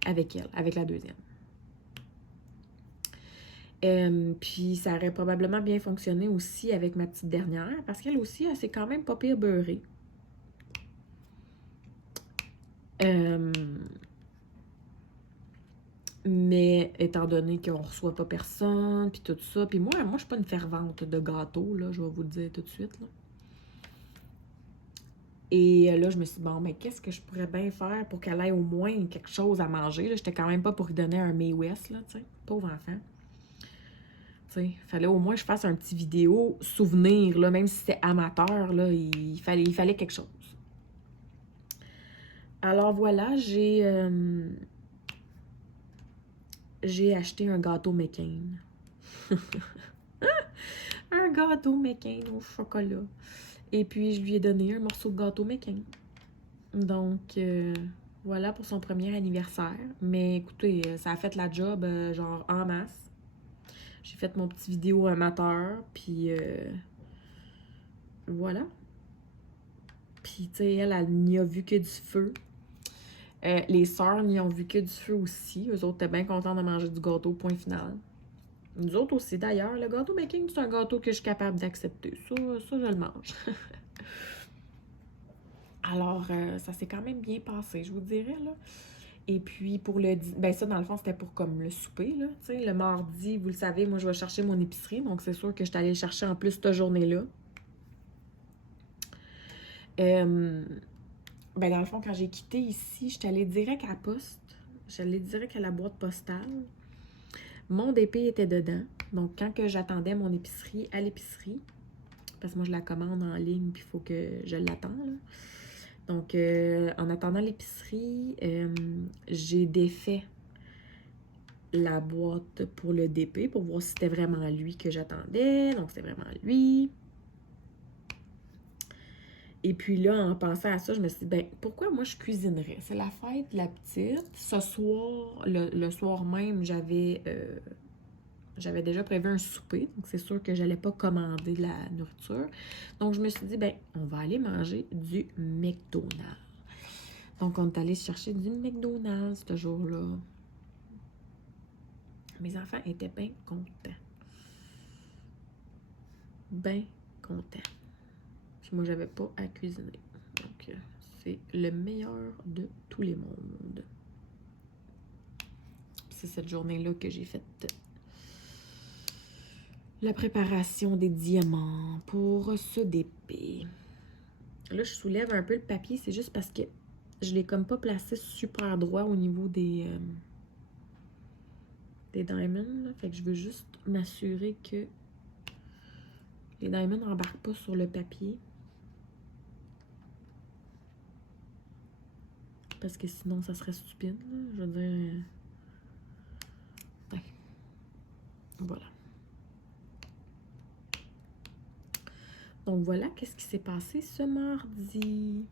avec elle, avec la deuxième. Puis ça aurait probablement bien fonctionné aussi avec ma petite dernière, parce qu'elle aussi, elle s'est quand même pas pire beurrée. Mais étant donné qu'on reçoit pas personne, puis tout ça, puis moi je suis pas une fervente de gâteaux, là, je vais vous le dire tout de suite, là. Et là, je me suis dit, bon, mais qu'est-ce que je pourrais bien faire pour qu'elle ait au moins quelque chose à manger, là? J'étais quand même pas pour lui donner un May West, là, tu sais, pauvre enfant. Il fallait au moins que je fasse un petit vidéo souvenir, là, même si c'était amateur, là, il fallait quelque chose. Alors voilà, j'ai acheté un gâteau McCain. Un gâteau McCain au chocolat. Et puis, je lui ai donné un morceau de gâteau McCain. Donc, voilà pour son premier anniversaire. Mais écoutez, ça a fait la job, genre, en masse. J'ai fait mon petit vidéo amateur, puis voilà. Puis, tu sais, elle n'y a vu que du feu. Les sœurs n'y ont vu que du feu aussi. Eux autres étaient bien contents de manger du gâteau, point final. Nous autres aussi, d'ailleurs. Le gâteau baking, c'est un gâteau que je suis capable d'accepter. Ça, je le mange. Alors, ça s'est quand même bien passé, je vous dirais, là. Et puis, pour le... Ben ça, dans le fond, c'était pour comme le souper, là. Tu sais, le mardi, vous le savez, moi, je vais chercher mon épicerie. Donc, c'est sûr que je suis allée le chercher en plus cette journée-là. Ben, dans le fond, quand j'ai quitté ici, je suis allée direct à la poste. Je suis allée direct à la boîte postale. Mon DP était dedans. Donc, quand que j'attendais mon épicerie à l'épicerie, parce que moi, je la commande en ligne, puis il faut que je l'attende, là. Donc, en attendant l'épicerie, j'ai défait la boîte pour le DP pour voir si c'était vraiment lui que j'attendais. Donc, c'était vraiment lui. Et puis là, en pensant à ça, je me suis dit, ben pourquoi moi je cuisinerais? C'est la fête de la petite. Ce soir, le soir même, j'avais déjà prévu un souper. Donc, c'est sûr que je n'allais pas commander de la nourriture. Donc, je me suis dit, ben on va aller manger du McDonald's. Donc, on est allé chercher du McDonald's ce jour-là. Mes enfants étaient bien contents. Bien contents. Puis moi, j'avais pas à cuisiner. Donc, c'est le meilleur de tous les mondes. C'est cette journée-là que j'ai fait la préparation des diamants pour ce DP. Là, je soulève un peu le papier. C'est juste parce que je l'ai comme pas placé super droit au niveau des diamonds. Là. Fait que je veux juste m'assurer que les diamonds n'embarquent pas sur le papier. Parce que sinon, ça serait stupide. Là. Je veux dire... Ouais. Voilà. Donc voilà, qu'est-ce qui s'est passé ce mardi.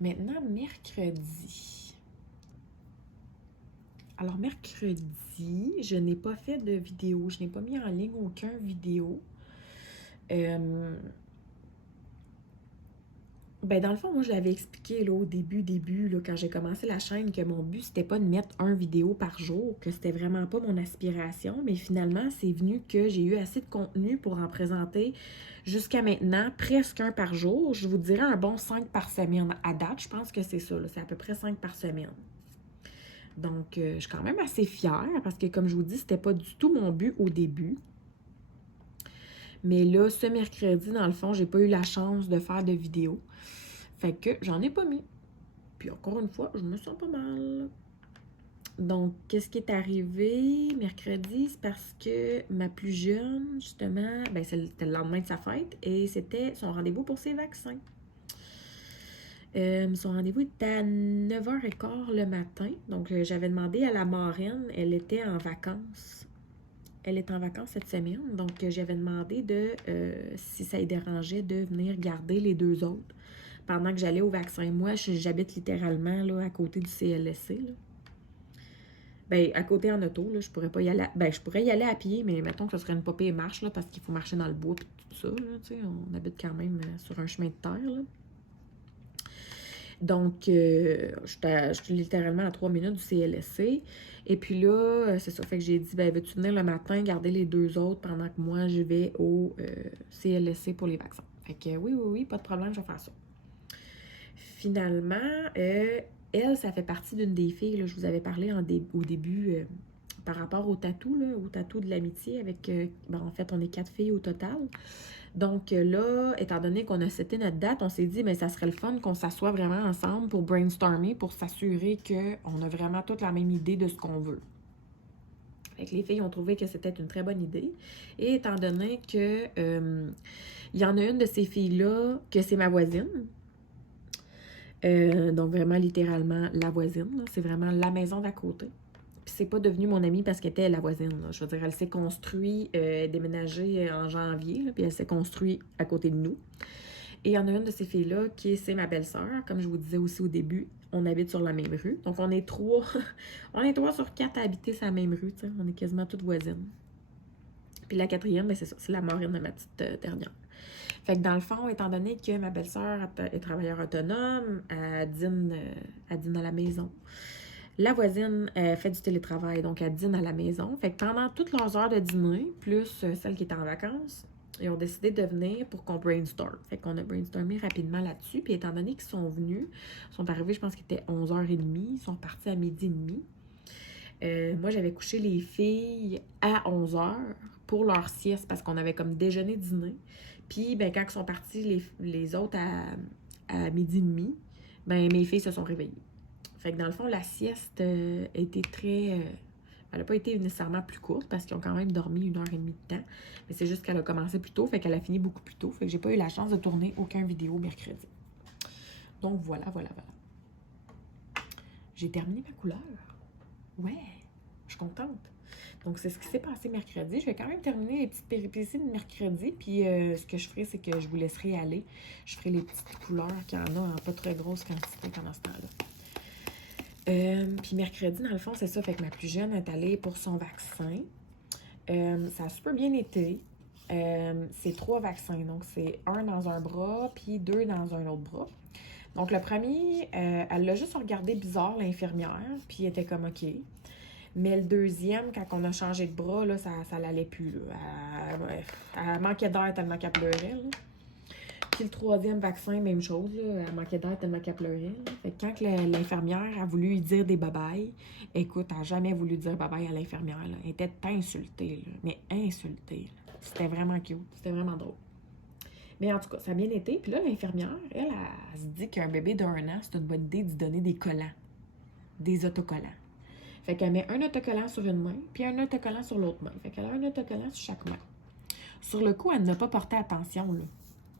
Maintenant, mercredi. Alors, mercredi, je n'ai pas fait de vidéo. Je n'ai pas mis en ligne aucun vidéo. Ben, dans le fond, moi, je l'avais expliqué là, au début, là, quand j'ai commencé la chaîne, que mon but, c'était pas de mettre un vidéo par jour, que c'était vraiment pas mon aspiration, mais finalement, c'est venu que j'ai eu assez de contenu pour en présenter jusqu'à maintenant, presque un par jour. Je vous dirais un bon 5 par semaine. À date, je pense que c'est ça, là, c'est à peu près 5 par semaine. Donc, je suis quand même assez fière, parce que, comme je vous dis, c'était pas du tout mon but au début. Mais là, ce mercredi, dans le fond, j'ai pas eu la chance de faire de vidéo. Fait que j'en ai pas mis. Puis encore une fois, je me sens pas mal. Donc, qu'est-ce qui est arrivé mercredi? C'est parce que ma plus jeune, justement, ben c'était le lendemain de sa fête et c'était son rendez-vous pour ses vaccins. Son rendez-vous était à 9h15 le matin. Donc, j'avais demandé à la marraine, elle était en vacances elle est en vacances cette semaine, donc j'avais demandé si ça lui dérangeait de venir garder les deux autres pendant que j'allais au vaccin. Moi, j'habite littéralement là, à côté du CLSC. Là. Ben, à côté en auto, là, je pourrais pas y aller. Je pourrais y aller à pied, mais mettons que ce serait une pas pire marche, là, parce qu'il faut marcher dans le bois et tout ça. Là, tu sais, on habite quand même sur un chemin de terre. Là. Donc, je suis littéralement à 3 minutes du CLSC. Et puis là, c'est ça. Fait que j'ai dit, veux-tu venir le matin garder les deux autres pendant que moi, je vais au CLSC pour les vaccins? Fait que oui, pas de problème, je vais faire ça. Finalement, elle, ça fait partie d'une des filles, là, je vous avais parlé au début par rapport au tatou, là, au tatou de l'amitié avec, en fait, on est 4 filles au total. Donc là, étant donné qu'on a seté notre date, on s'est dit, mais ça serait le fun qu'on s'assoie vraiment ensemble pour brainstormer, pour s'assurer qu'on a vraiment toute la même idée de ce qu'on veut. Fait que les filles ont trouvé que c'était une très bonne idée. Et étant donné que il y en a une de ces filles-là que c'est ma voisine, donc vraiment littéralement la voisine, là, c'est vraiment la maison d'à côté. Puis c'est pas devenu mon amie parce qu'elle était la voisine. Là. Je veux dire, elle s'est construite, déménagée en janvier, là, puis elle s'est construite à côté de nous. Et il y en a une de ces filles-là c'est ma belle-sœur. Comme je vous disais aussi au début, on habite sur la même rue. Donc on est 3, on est 3 sur 4 à habiter sur la même rue, tu sais. On est quasiment toutes voisines. Puis la quatrième, c'est ça, c'est la marraine de ma petite dernière. Fait que dans le fond, étant donné que ma belle-sœur est travailleur autonome, elle dîne à la maison. La voisine fait du télétravail, donc elle dîne à la maison. Fait que pendant toutes leurs heures de dîner, plus celle qui est en vacances, ils ont décidé de venir pour qu'on brainstorm. Fait qu'on a brainstormé rapidement là-dessus. Puis étant donné qu'ils sont venus, ils sont arrivés, je pense qu'il était 11h30, ils sont partis à 12h30. Moi, j'avais couché les filles à 11h pour leur sieste parce qu'on avait comme déjeuner-dîner. Puis, quand ils sont partis, les autres à 12h30, mes filles se sont réveillées. Fait que dans le fond, la sieste a été très... elle n'a pas été nécessairement plus courte parce qu'ils ont quand même dormi 1h30 de temps. Mais c'est juste qu'elle a commencé plus tôt, fait qu'elle a fini beaucoup plus tôt. Fait que j'ai pas eu la chance de tourner aucun vidéo mercredi. Donc voilà. J'ai terminé ma couleur. Ouais, je suis contente. Donc c'est ce qui s'est passé mercredi. Je vais quand même terminer les petites péripéties de mercredi. Puis ce que je ferai, c'est que je vous laisserai aller. Je ferai les petites couleurs qu'il y en a en pas très grosse quantité pendant ce temps-là. Puis mercredi, dans le fond, c'est ça. Fait que ma plus jeune est allée pour son vaccin. Ça a super bien été. C'est 3 vaccins. Donc, c'est 1 dans un bras, puis 2 dans un autre bras. Donc, le premier, elle l'a juste regardé bizarre, l'infirmière, puis elle était comme OK. Mais le deuxième, quand on a changé de bras, là, ça l'allait plus. Là. Elle manquait d'air tellement qu'elle pleurait. Là. Puis le troisième vaccin, même chose, là, elle manquait d'air tellement qu'elle pleurait. Là. Fait que quand l'infirmière a voulu lui dire des bye-bye, écoute, elle n'a jamais voulu dire bye-bye à l'infirmière. Là. Elle était insultée, là, mais insultée. Là. C'était vraiment cute, c'était vraiment drôle. Mais en tout cas, ça a bien été. Puis là, l'infirmière, elle se dit qu'un bébé d'1 an, c'est une bonne idée d'y donner des collants, des autocollants. Fait qu'elle met un autocollant sur une main, puis un autocollant sur l'autre main. Fait qu'elle a un autocollant sur chaque main. Sur le coup, elle n'a pas porté attention, là.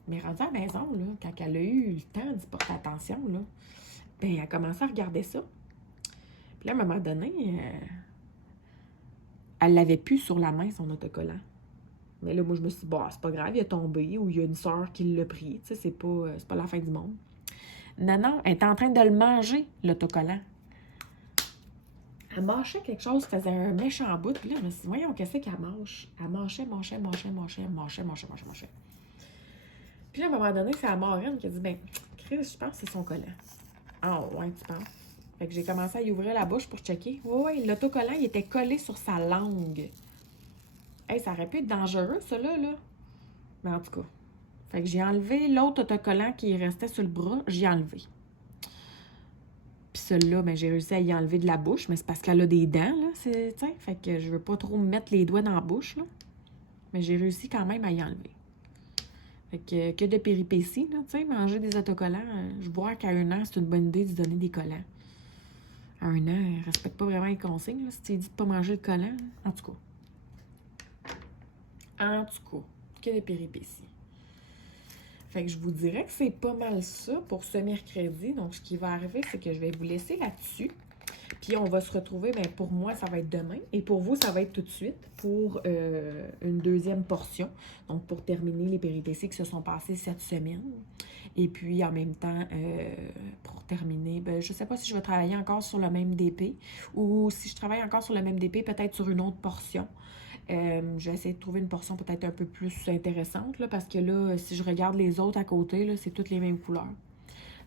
Mais rendue à la maison, là, quand elle a eu le temps d'y porter attention, là, elle a commencé à regarder ça. Puis là, à un moment donné, elle l'avait plus sur la main, son autocollant. Mais là, moi, je me suis dit, c'est pas grave, il est tombé ou il y a une sœur qui l'a pris. Tu sais, c'est pas la fin du monde. Non, elle était en train de le manger, l'autocollant. Elle mâchait quelque chose, faisait un méchant bout. Puis là, je me suis dit, voyons, qu'est-ce qu'elle mâche? Elle mâchait. Puis là, à un moment donné, c'est la marraine qui a dit, Chris, je pense que c'est son collant. Ah, ouais, tu penses? Fait que j'ai commencé à y ouvrir la bouche pour checker. Ouais, l'autocollant, il était collé sur sa langue. Hey, ça aurait pu être dangereux, ça, là. Mais en tout cas. Fait que j'ai enlevé l'autre autocollant qui restait sur le bras, j'ai enlevé. Puis celui-là, j'ai réussi à y enlever de la bouche, mais c'est parce qu'elle a des dents, là, fait que je veux pas trop me mettre les doigts dans la bouche, là. Mais j'ai réussi quand même à y enlever. Fait que de péripéties, là, tu sais, manger des autocollants, je vois qu'à 1 an, c'est une bonne idée de donner des collants. À 1 an, elle respecte pas vraiment les consignes, là, si tu dis de pas manger de collants, là. En tout cas, que de péripéties. Fait que je vous dirais que c'est pas mal ça pour ce mercredi. Donc, ce qui va arriver, c'est que je vais vous laisser là-dessus. Puis Puis on va se retrouver, bien, pour moi, ça va être demain. Et pour vous, ça va être tout de suite pour une deuxième portion. Donc, pour terminer les péripéties qui se sont passées cette semaine. Et puis, en même temps, pour terminer, ben, je ne sais pas si je vais travailler encore sur le même DP ou si je travaille encore sur le même DP, peut-être sur une autre portion. Je vais essayer de trouver une portion peut-être un peu plus intéressante, là, parce que là, si je regarde les autres à côté, là, c'est toutes les mêmes couleurs.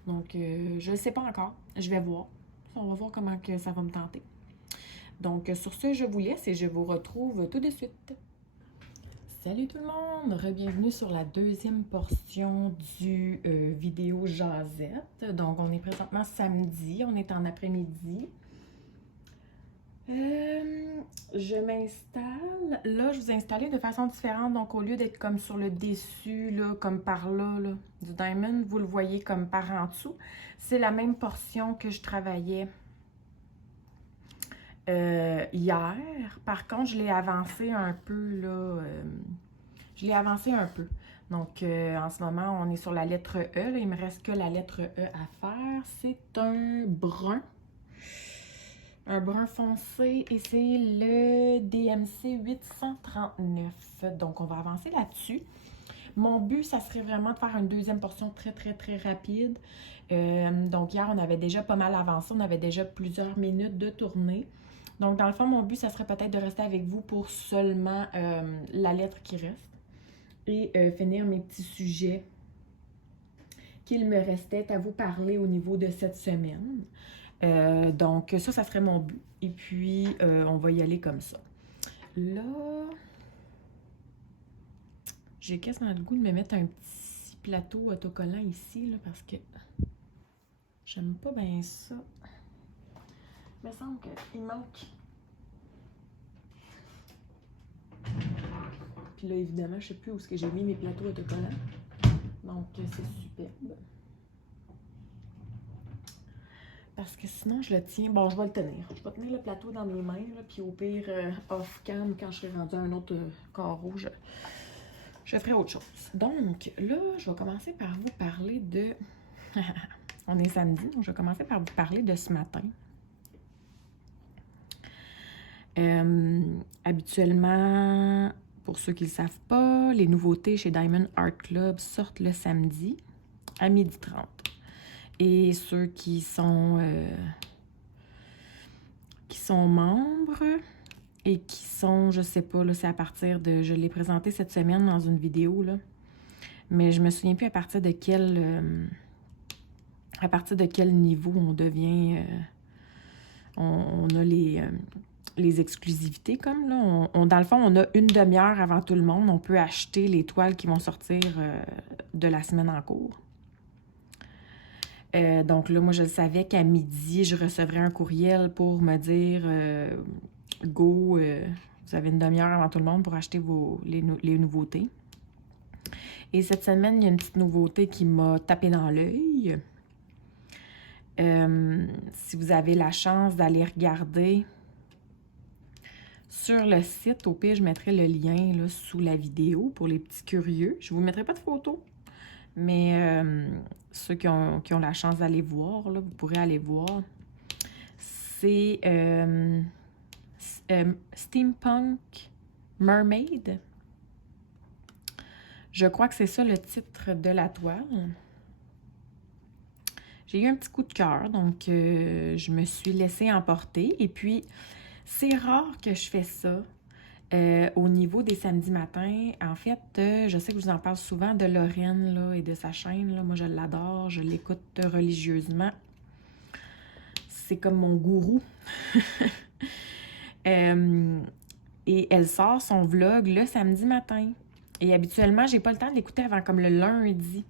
Donc, je ne sais pas encore. Je vais voir. On va voir comment que ça va me tenter. Donc, sur ce, je vous laisse et je vous retrouve tout de suite. Salut tout le monde! Bienvenue sur la deuxième portion du vidéo jasette. Donc, on est présentement samedi, on est en après-midi. Je m'installe. Là, je vous ai installé de façon différente. Donc, au lieu d'être comme sur le dessus, là, comme par là, du diamond, vous le voyez comme par en dessous. C'est la même portion que je travaillais hier. Par contre, je l'ai avancé un peu, là. Je l'ai avancé un peu. Donc, en ce moment, on est sur la lettre E. Là. Il me reste que la lettre E à faire. C'est un brun. Un brun foncé et c'est le DMC 839. Donc, on va avancer là-dessus. Mon but, ça serait vraiment de faire une deuxième portion très, très, très rapide. Donc, hier, on avait déjà pas mal avancé. On avait déjà plusieurs minutes de tournée. Donc, dans le fond, mon but, ça serait peut-être de rester avec vous pour seulement la lettre qui reste et finir mes petits sujets qu'il me restait à vous parler au niveau de cette semaine. Donc, ça serait mon but. Et puis, on va y aller comme ça. Là, j'ai quasiment le goût de me mettre un petit plateau autocollant ici, là, parce que j'aime pas bien ça. Il me semble qu'il manque. Puis là, évidemment, je sais plus où est-ce que j'ai mis mes plateaux autocollants. Donc, c'est superbe. Parce que sinon, je le tiens. Bon, je vais le tenir. Je vais tenir le plateau dans mes mains. Là, puis au pire, off-cam, quand je serai rendu à un autre carreau, je ferai autre chose. Donc, là, je vais commencer par vous parler de... On est samedi, donc je vais commencer par vous parler de ce matin. Habituellement, pour ceux qui ne le savent pas, les nouveautés chez Diamond Art Club sortent le samedi à 12h30. Et ceux qui sont membres et qui sont, je sais pas, là, c'est à partir de... Je l'ai présenté cette semaine dans une vidéo, là. Mais je me souviens plus à partir de quel niveau on devient... on a les exclusivités, comme là. Dans le fond, on a une demi-heure avant tout le monde. On peut acheter les toiles qui vont sortir de la semaine en cours. Donc là, moi, je savais qu'à midi, je recevrais un courriel pour me dire go, vous avez une demi-heure avant tout le monde pour acheter les nouveautés. Et cette semaine, il y a une petite nouveauté qui m'a tapé dans l'œil. Si vous avez la chance d'aller regarder sur le site, au pire, je mettrai le lien là, sous la vidéo pour les petits curieux. Je ne vous mettrai pas de photos. Mais ceux qui ont la chance d'aller voir, là, vous pourrez aller voir. C'est Steampunk Mermaid. Je crois que c'est ça le titre de la toile. J'ai eu un petit coup de cœur, donc je me suis laissée emporter. Et puis, c'est rare que je fais ça. Au niveau des samedis matins, en fait, je sais que je vous en parle souvent de Lorraine là, et de sa chaîne. Là. Moi, je l'adore, je l'écoute religieusement. C'est comme mon gourou. Et elle sort son vlog le samedi matin. Et habituellement, j'ai pas le temps de l'écouter avant comme le lundi.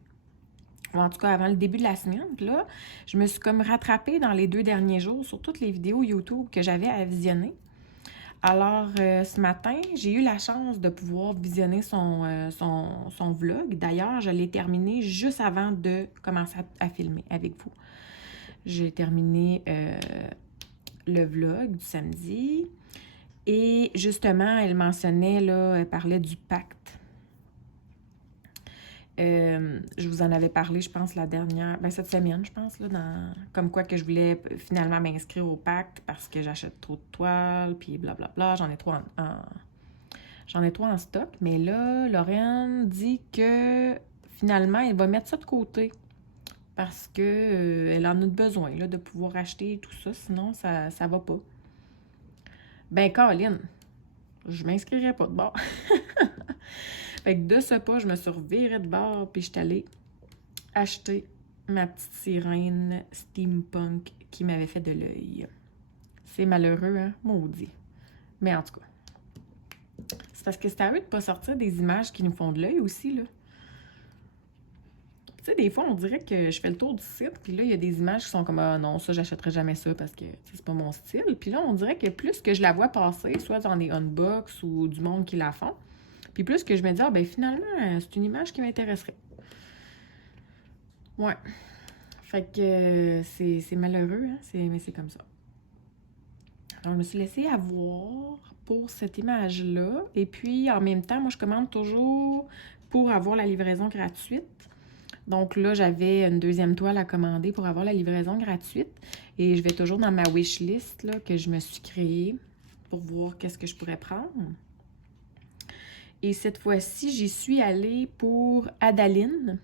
Ou en tout cas, avant le début de la semaine. Puis là, je me suis comme rattrapée dans les 2 derniers jours sur toutes les vidéos YouTube que j'avais à visionner. Alors, ce matin, j'ai eu la chance de pouvoir visionner son vlog. D'ailleurs, je l'ai terminé juste avant de commencer à filmer avec vous. J'ai terminé le vlog du samedi. Et justement, elle mentionnait, là, elle parlait du pacte. Je vous en avais parlé, je pense, cette semaine, je pense, là, comme quoi que je voulais finalement m'inscrire au pacte parce que j'achète trop de toiles, puis blablabla, j'en ai trop en stock. Mais là, Lauriane dit que finalement, elle va mettre ça de côté parce que elle en a besoin, là, de pouvoir acheter tout ça, sinon ça va pas. Ben, Caroline, je m'inscrirai pas de bord. Fait que de ce pas, je me suis revirée de bord, puis je suis allée acheter ma petite sirène steampunk qui m'avait fait de l'œil. C'est malheureux, hein? Maudit. Mais en tout cas, c'est parce que c'est à eux de pas sortir des images qui nous font de l'œil aussi, là. Tu sais, des fois, on dirait que je fais le tour du site, puis là, il y a des images qui sont comme « Ah non, ça, j'achèterai jamais ça parce que c'est pas mon style. » Puis là, on dirait que plus que je la vois passer, soit dans des unbox ou du monde qui la font, puis plus que je me dis « Ah ben finalement, c'est une image qui m'intéresserait. » Ouais. Fait que c'est malheureux, hein? Mais c'est comme ça. Alors, je me suis laissée avoir pour cette image-là. Et puis, en même temps, moi, je commande toujours pour avoir la livraison gratuite. Donc là, j'avais une deuxième toile à commander pour avoir la livraison gratuite. Et je vais toujours dans ma wishlist là, que je me suis créée pour voir qu'est-ce que je pourrais prendre. Et cette fois-ci, j'y suis allée pour Adaline.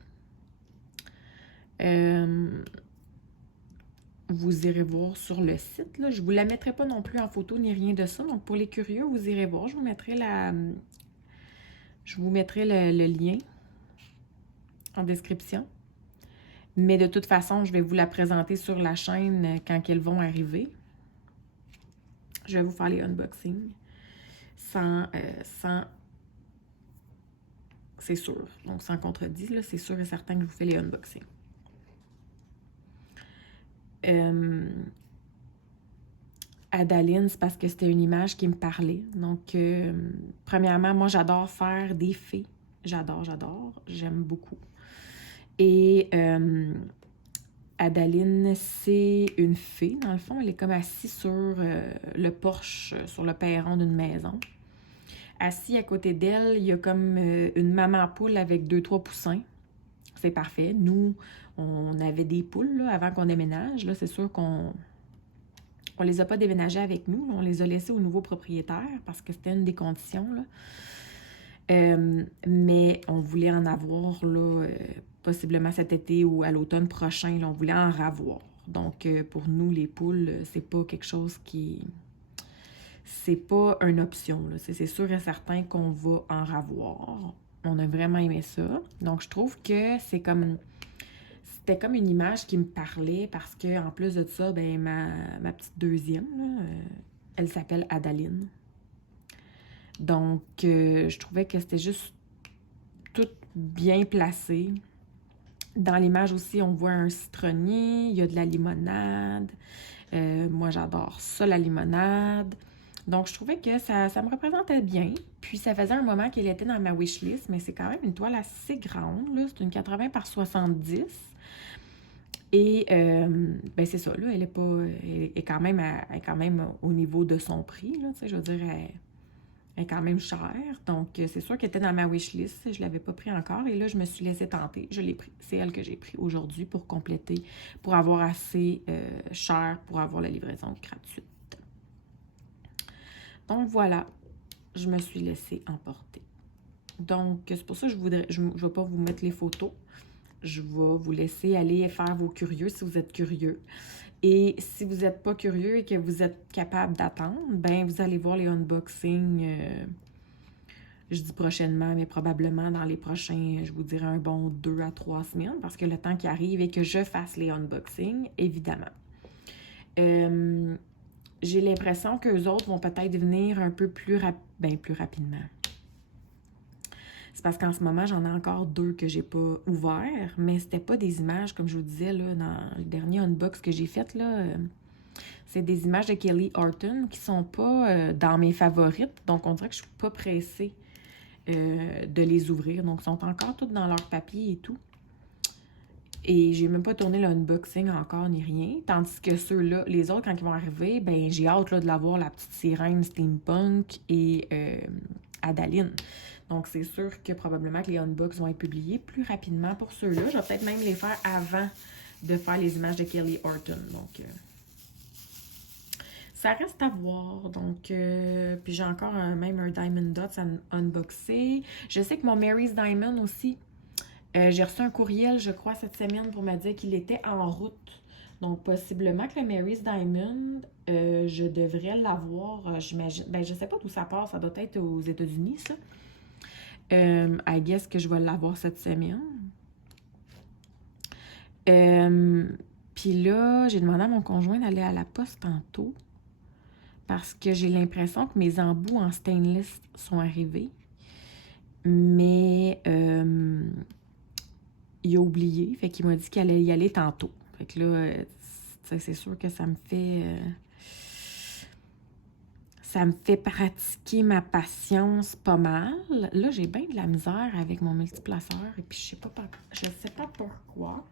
Vous irez voir sur le site. Là. Je ne vous la mettrai pas non plus en photo ni rien de ça. Donc, pour les curieux, vous irez voir. Je vous mettrai le lien en description. Mais de toute façon, je vais vous la présenter sur la chaîne quand elles vont arriver. Je vais vous faire les unboxings. Sans c'est sûr. Donc, sans contredit, là, c'est sûr et certain que je vous fais les unboxings. Adaline, c'est parce que c'était une image qui me parlait. Donc, premièrement, moi, j'adore faire des fées. J'adore. J'aime beaucoup. Et Adaline, c'est une fée, dans le fond. Elle est comme assise sur le porche, sur le perron d'une maison. Assis à côté d'elle, il y a comme une maman poule avec 2-3 poussins. C'est parfait. Nous, on avait des poules là, avant qu'on déménage. Là, c'est sûr qu'on les a pas déménagées avec nous. Là. On les a laissées au nouveau propriétaire parce que c'était une des conditions. Là. Mais on voulait en avoir là, possiblement cet été ou à l'automne prochain. Là, on voulait en ravoir. Donc, pour nous, les poules, c'est pas quelque chose qui... C'est pas une option. C'est sûr et certain qu'on va en ravoir. On a vraiment aimé ça. Donc, je trouve que c'était comme une image qui me parlait parce que en plus de ça, ben ma petite deuxième, là, elle s'appelle Adaline. Donc, je trouvais que c'était juste tout bien placé. Dans l'image aussi, on voit un citronnier, il y a de la limonade. Moi, j'adore ça, la limonade. Donc, je trouvais que ça me représentait bien. Puis, ça faisait un moment qu'elle était dans ma wishlist, mais c'est quand même une toile assez grande. C'est une 80 par 70. Et, ben c'est ça, là, elle est quand même au niveau de son prix, là, tu sais, je veux dire, elle est quand même chère. Donc, c'est sûr qu'elle était dans ma wishlist. Je ne l'avais pas pris encore. Et là, je me suis laissée tenter. Je l'ai pris. C'est elle que j'ai pris aujourd'hui pour compléter, pour avoir assez cher pour avoir la livraison gratuite. Donc, voilà. Je me suis laissée emporter. Donc, c'est pour ça que je ne vais pas vous mettre les photos. Je vais vous laisser aller faire vos curieux si vous êtes curieux. Et si vous n'êtes pas curieux et que vous êtes capable d'attendre, ben vous allez voir les unboxings, je dis prochainement, mais probablement dans les prochains, je vous dirais un bon 2 à 3 semaines, parce que le temps qui arrive et que je fasse les unboxings, évidemment. J'ai l'impression qu'eux autres vont peut-être venir un peu plus rapidement. C'est parce qu'en ce moment, j'en ai encore 2 que j'ai pas ouverts, mais c'était pas des images, comme je vous disais, là, dans le dernier unbox que j'ai fait, là. C'est des images de Kelly Horton qui sont pas dans mes favorites, donc on dirait que je suis pas pressée de les ouvrir. Donc, ils sont encore toutes dans leur papier et tout. Et j'ai même pas tourné l'unboxing encore ni rien. Tandis que ceux-là, les autres, quand ils vont arriver, ben j'ai hâte là, de l'avoir, la petite sirène steampunk et Adaline. Donc, c'est sûr que probablement que les unbox vont être publiés plus rapidement pour ceux-là. Je vais peut-être même les faire avant de faire les images de Kelly Horton. Donc, ça reste à voir. Donc, puis j'ai encore même un Diamond Dots à unboxer. Je sais que mon Mary's Diamond aussi, j'ai reçu un courriel, je crois, cette semaine pour me dire qu'il était en route. Donc, possiblement que le Mary's Diamond, je devrais l'avoir, j'imagine. Ben, je sais pas d'où ça part, ça doit être aux États-Unis, ça. I guess que je vais l'avoir cette semaine. Puis là, j'ai demandé à mon conjoint d'aller à la poste tantôt parce que j'ai l'impression que mes embouts en stainless sont arrivés. Mais il a oublié, fait qu'il m'a dit qu'il allait y aller tantôt. Fait que là, c'est sûr que ça me fait pratiquer ma patience pas mal. Là, j'ai bien de la misère avec mon multiplaceur et puis je sais pas pourquoi.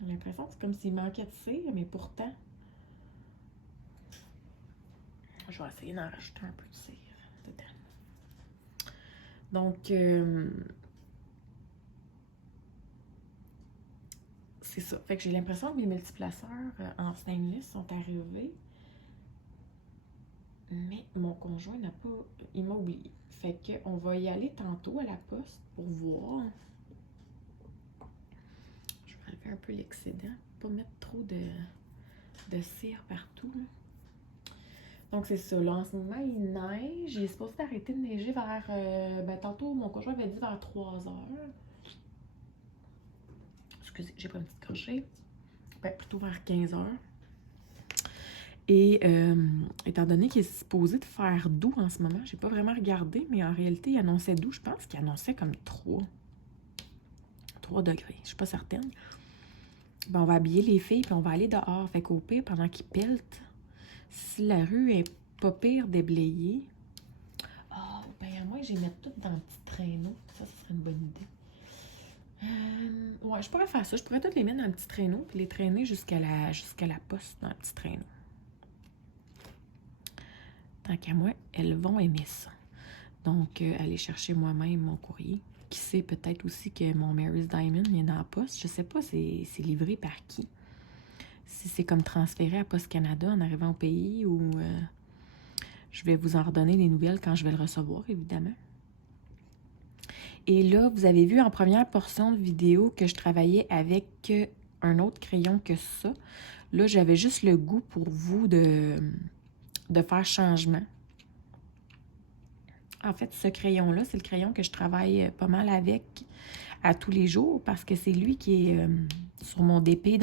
J'ai l'impression que c'est comme s'il manquait de cire, mais pourtant, je vais essayer d'en rajouter un peu de cire dedans. Donc, c'est ça. Fait que j'ai l'impression que mes multiplaceurs en stainless sont arrivés. Mais mon conjoint n'a pas... Il m'a oublié. Fait qu'on va y aller tantôt à la poste pour voir. Je vais enlever un peu l'excédent. Pas mettre trop de cire partout, là. Donc, c'est ça. Là, en ce moment, il neige. Il est supposé d'arrêter de neiger vers... tantôt, mon conjoint avait dit vers 3 heures. Excusez, j'ai pas une petite gorgée. Plutôt vers 15 heures. Et étant donné qu'il est supposé de faire doux en ce moment, j'ai pas vraiment regardé, mais en réalité, il annonçait doux. Je pense qu'il annonçait comme 3 degrés. Je suis pas certaine. Ben, on va habiller les filles, puis on va aller dehors. Fait qu'au pire, pendant qu'ils peltent, si la rue est pas pire déblayée, à moins que j'y mette tout dans un petit traîneau. Ça serait une bonne idée. Ouais, je pourrais faire ça. Je pourrais toutes les mettre dans un petit traîneau, puis les traîner jusqu'à la poste dans un petit traîneau. Tant qu'à moi, elles vont aimer ça. Donc, aller chercher moi-même mon courrier. Qui sait peut-être aussi que mon Mary's Diamond est dans la poste. Je sais pas, c'est livré par qui. Si c'est comme transféré à Poste Canada en arrivant au pays ou je vais vous en redonner des nouvelles quand je vais le recevoir, évidemment. Et là, vous avez vu en première portion de vidéo que je travaillais avec un autre crayon que ça. Là, j'avais juste le goût pour vous de faire changement. En fait, ce crayon-là, c'est le crayon que je travaille pas mal avec à tous les jours parce que c'est lui qui est sur mon DP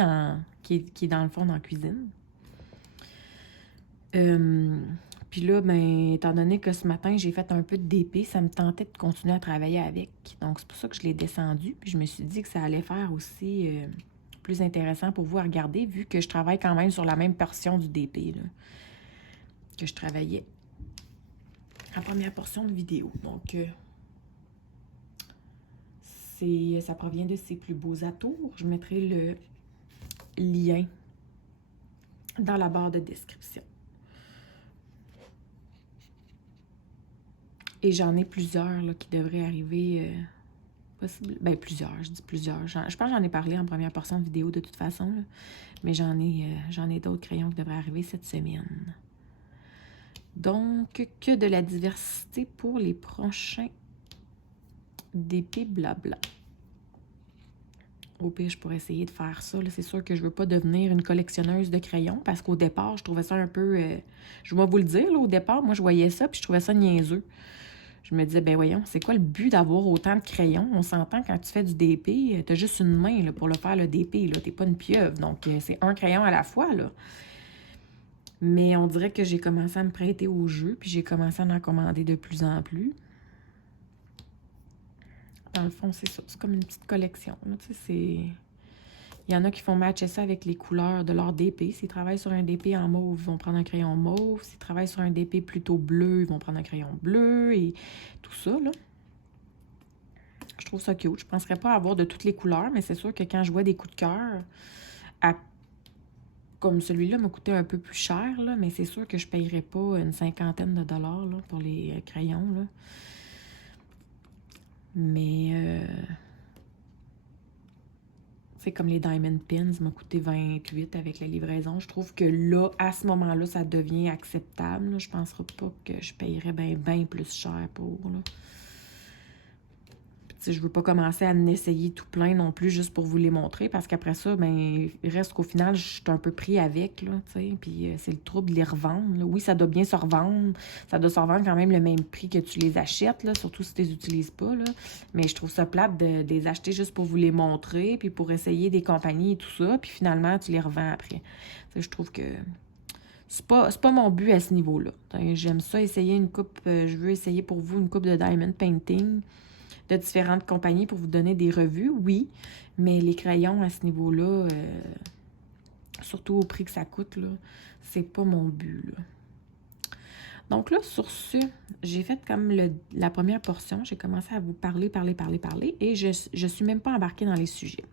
qui est dans le fond dans la cuisine. Puis là, étant donné que ce matin, j'ai fait un peu de DP, ça me tentait de continuer à travailler avec. Donc, c'est pour ça que je l'ai descendu. Puis je me suis dit que ça allait faire aussi plus intéressant pour vous à regarder, vu que je travaille quand même sur la même portion du DP là, que je travaillais en première portion de vidéo. Donc, ça provient de ses plus beaux atours. Je mettrai le lien dans la barre de description. Et j'en ai plusieurs là, qui devraient arriver plusieurs, je dis plusieurs. Je pense que j'en ai parlé en première portion de vidéo de toute façon, là, mais j'en ai d'autres crayons qui devraient arriver cette semaine. Donc, que de la diversité pour les prochains DP blabla. Au pire, je pourrais essayer de faire ça. C'est sûr que je ne veux pas devenir une collectionneuse de crayons parce qu'au départ, je trouvais ça un peu... je vais vous le dire, là, au départ, moi, je voyais ça puis je trouvais ça niaiseux. Je me disais, ben voyons, c'est quoi le but d'avoir autant de crayons? On s'entend quand tu fais du DP, tu as juste une main là, pour le faire, le DP. Tu n'es pas une pieuvre, donc c'est un crayon à la fois, là. Mais on dirait que j'ai commencé à me prêter au jeu, puis j'ai commencé à en commander de plus en plus. Dans le fond, c'est ça. C'est comme une petite collection. Tu sais, il y en a qui font matcher ça avec les couleurs de leur DP. S'ils travaillent sur un DP en mauve, ils vont prendre un crayon mauve. S'ils travaillent sur un DP plutôt bleu, ils vont prendre un crayon bleu et tout ça, là. Je trouve ça cute. Je ne penserais pas avoir de toutes les couleurs, mais c'est sûr que quand je vois des coups de cœur, comme celui-là m'a coûté un peu plus cher, là, mais c'est sûr que je ne payerais pas une $50 là, pour les crayons, là. Mais, c'est comme les Diamond Pins m'a coûté 28 avec la livraison. Je trouve que là, à ce moment-là, ça devient acceptable. Là. Je ne penserais pas que je payerais bien plus cher pour, là. Je veux pas commencer à en essayer tout plein non plus juste pour vous les montrer parce qu'après ça, ben, il reste qu'au final, je suis un peu pris avec, là, tu sais, puis c'est le trouble de les revendre, là. Oui, ça doit bien se revendre, ça doit se revendre quand même le même prix que tu les achètes, là, surtout si tu les utilises pas, là. Mais je trouve ça plate de les acheter juste pour vous les montrer, puis pour essayer des compagnies et tout ça, puis finalement, tu les revends après. Tu sais, je trouve que c'est pas mon but à ce niveau-là. J'aime ça, essayer une coupe, je veux essayer pour vous une coupe de Diamond Painting, de différentes compagnies pour vous donner des revues, oui, mais les crayons à ce niveau-là, surtout au prix que ça coûte, là, c'est pas mon but, là. Donc là, sur ce, j'ai fait comme la première portion, j'ai commencé à vous parler, et je suis même pas embarquée dans les sujets.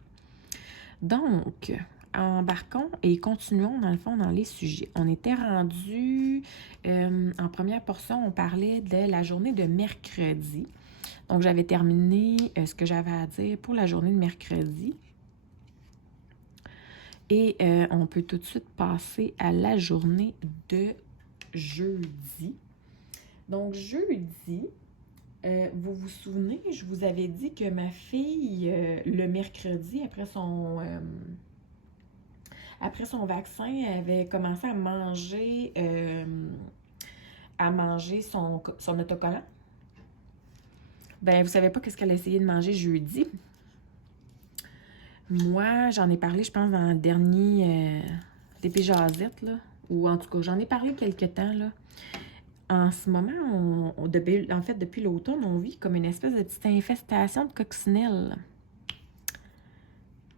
Donc, embarquons et continuons, dans le fond, dans les sujets. On était rendu, en première portion, on parlait de la journée de mercredi. Donc, j'avais terminé ce que j'avais à dire pour la journée de mercredi. Et on peut tout de suite passer à la journée de jeudi. Donc, jeudi, vous vous souvenez, je vous avais dit que ma fille, le mercredi, après son vaccin, avait commencé à manger son autocollant. Ben, vous savez pas qu'est-ce qu'elle a essayé de manger jeudi. Moi, j'en ai parlé, je pense, dans le dernier DP Jazette, là. Ou en tout cas, j'en ai parlé quelque temps, là. En ce moment, en fait, depuis l'automne, on vit comme une espèce de petite infestation de coccinelles.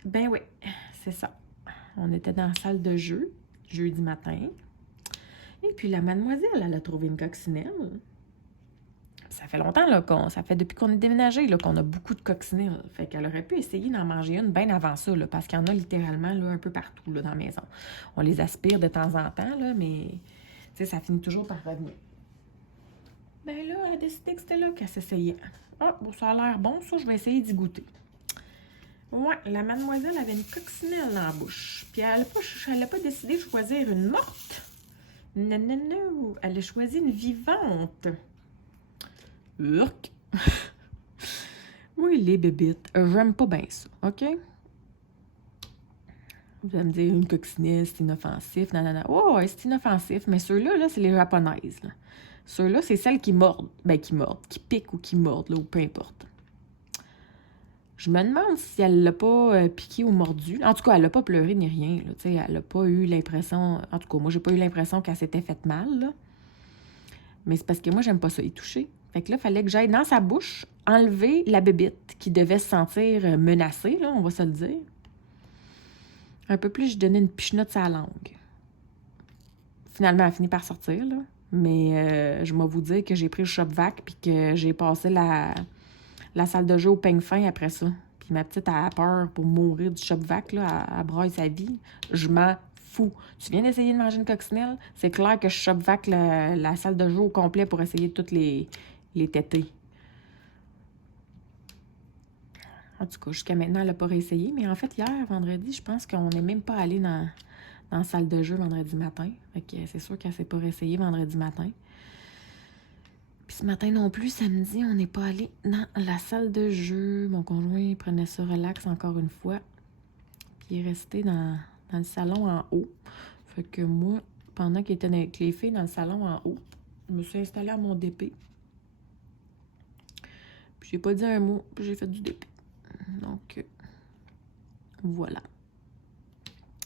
Ben oui, c'est ça. On était dans la salle de jeu, jeudi matin. Et puis la mademoiselle, elle a trouvé une coccinelle. Ça fait longtemps, là, ça fait depuis qu'on est déménagé, là, qu'on a beaucoup de coccinelles. Fait qu'elle aurait pu essayer d'en manger une bien avant ça, là, parce qu'il y en a littéralement, là, un peu partout, là, dans la maison. On les aspire de temps en temps, là, mais, tu sais, ça finit toujours par revenir. Ben là, elle a décidé que c'était là qu'elle s'essayait. Ah, bon, ça a l'air bon, ça, je vais essayer d'y goûter. Ouais, la mademoiselle avait une coccinelle dans la bouche. Puis elle n'a pas décidé de choisir une morte. Non, non, non. Elle a choisi une vivante. Urk. Oui, les bébites. J'aime pas bien ça, OK? Vous allez me dire, une coccinelle, c'est inoffensif. Non, non, non. Oh, ouais, c'est inoffensif. Mais ceux-là, là, c'est les japonaises. Là. Ceux-là, c'est celles qui mordent. Ben, qui piquent ou qui mordent, là, ou peu importe. Je me demande si elle l'a pas piqué ou mordu. En tout cas, elle n'a pas pleuré ni rien. Là, elle n'a pas eu l'impression... En tout cas, moi, j'ai pas eu l'impression qu'elle s'était faite mal. Là. Mais c'est parce que moi, j'aime pas ça y toucher. Fait que là, il fallait que j'aille dans sa bouche enlever la bébite qui devait se sentir menacée, là, on va se le dire. Un peu plus, je donnais une pichenote sur la langue. Finalement, elle a fini par sortir, là. Mais je vais vous dire que j'ai pris le Shop-Vac puis que j'ai passé la salle de jeu au peigne fin après ça. Puis ma petite a peur pour mourir du Shop-Vac, là, elle braille sa vie. Je m'en fous. Tu viens d'essayer de manger une coccinelle? C'est clair que je Shop-Vac la salle de jeu au complet pour essayer de toutes les téter. En tout cas, jusqu'à maintenant, elle n'a pas réessayé. Mais en fait, hier, vendredi, je pense qu'on n'est même pas allé dans la salle de jeu vendredi matin. Fait que c'est sûr qu'elle ne s'est pas réessayée vendredi matin. Puis ce matin non plus, samedi, on n'est pas allé dans la salle de jeu. Mon conjoint prenait ça relax encore une fois. Puis il est resté dans le salon en haut. Fait que moi, pendant qu'il était avec les filles dans le salon en haut, je me suis installée à mon DP. Puis j'ai pas dit un mot, puis j'ai fait du DP. Donc, voilà.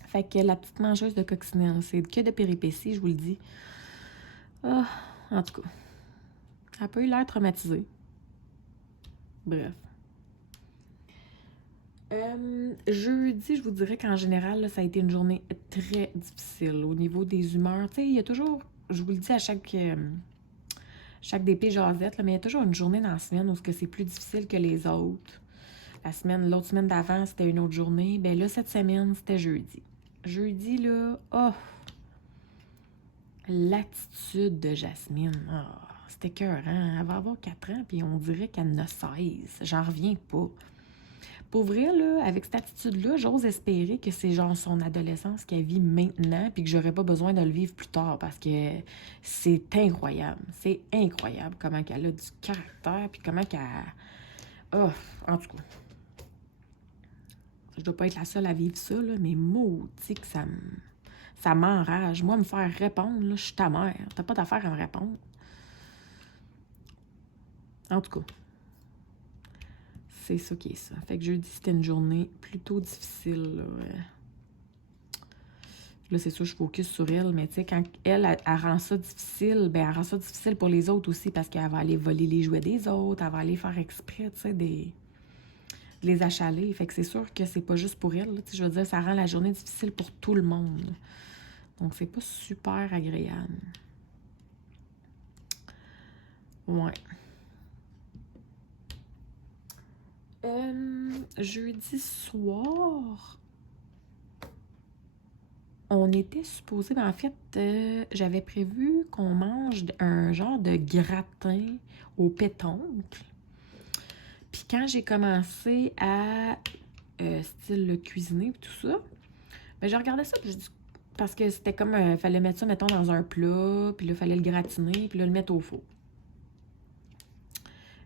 Fait que la petite mangeuse de coccinelle, c'est que de péripéties, je vous le dis. Ah, en tout cas, elle a pas eu l'air traumatisée. Bref. Jeudi, je vous dirais qu'en général, là, ça a été une journée très difficile au niveau des humeurs. Tu sais, il y a toujours, je vous le dis à chaque DP jasette, là, mais il y a toujours une journée dans la semaine où c'est plus difficile que les autres. L'autre semaine d'avant, c'était une autre journée. Ben là, cette semaine, c'était jeudi. Jeudi, là, oh! L'attitude de Jasmine. Oh. c'était écœurant. Elle va avoir 4 ans, puis on dirait qu'elle en a 16. J'en reviens pas. Pour vrai, là, avec cette attitude-là, j'ose espérer que c'est genre son adolescence qu'elle vit maintenant, puis que j'aurais pas besoin de le vivre plus tard, parce que c'est incroyable. C'est incroyable comment qu'elle a du caractère, puis comment qu'elle... Oh, en tout cas. Je dois pas être la seule à vivre ça, là, mais maudit que ça m'enrage. Moi, me faire répondre, là, je suis ta mère. T'as pas d'affaire à me répondre. En tout cas, c'est ça qui est ça. Fait que jeudi, c'était une journée plutôt difficile, là. Là, c'est sûr, je focus sur elle, mais tu sais, quand elle rend ça difficile, ben elle rend ça difficile pour les autres aussi, parce qu'elle va aller voler les jouets des autres, elle va aller faire exprès, tu sais, de les achaler. Fait que c'est sûr que c'est pas juste pour elle, là, je veux dire, ça rend la journée difficile pour tout le monde, là. Donc, c'est pas super agréable. Ouais. Jeudi soir, on était supposé, ben en fait, j'avais prévu qu'on mange un genre de gratin au pétoncle. Puis quand j'ai commencé à style le cuisiner et tout ça, ben j'ai regardé ça, puis j'ai dit, parce que c'était comme, fallait mettre ça, mettons, dans un plat, puis là, il fallait le gratiner, puis là, le mettre au four.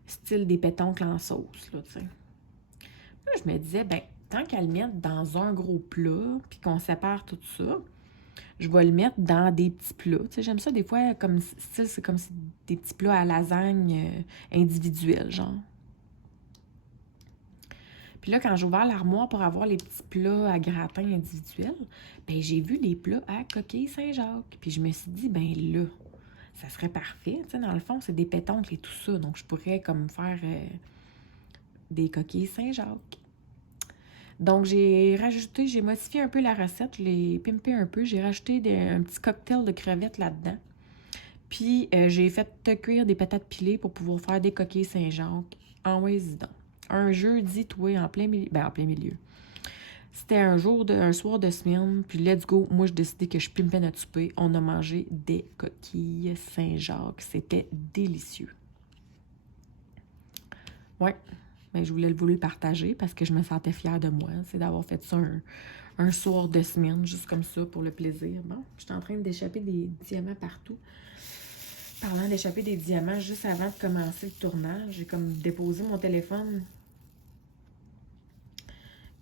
Style des pétoncles en sauce, là, tu sais. Là, je me disais, ben, tant qu'à le mettre dans un gros plat, puis qu'on sépare tout ça, je vais le mettre dans des petits plats. Tu sais, j'aime ça des fois, comme style, c'est comme si des petits plats à lasagne individuels, genre. Puis là, quand j'ai ouvert l'armoire pour avoir les petits plats à gratin individuels, ben j'ai vu les plats à coquille Saint-Jacques. Puis je me suis dit, ben là, ça serait parfait. Tu sais, dans le fond, c'est des pétoncles et tout ça. Donc, je pourrais comme faire des coquilles Saint-Jacques. Donc, j'ai modifié un peu la recette, je l'ai pimpé un peu. J'ai rajouté un petit cocktail de crevettes là-dedans. Puis, j'ai fait cuire des patates pilées pour pouvoir faire des coquilles Saint-Jacques en résident. Un jeudi, en plein milieu. Ben, en plein milieu. C'était un soir de semaine, puis let's go. Moi, je décidais que je pimpais notre souper. On a mangé des coquilles Saint-Jacques. C'était délicieux. Ouais. Mais je voulais le partager parce que je me sentais fière de moi. C'est d'avoir fait ça un soir de semaine, juste comme ça, pour le plaisir. Bon, j'étais en train d'échapper des diamants partout. Parlant d'échapper des diamants, juste avant de commencer le tournage, j'ai comme déposé mon téléphone.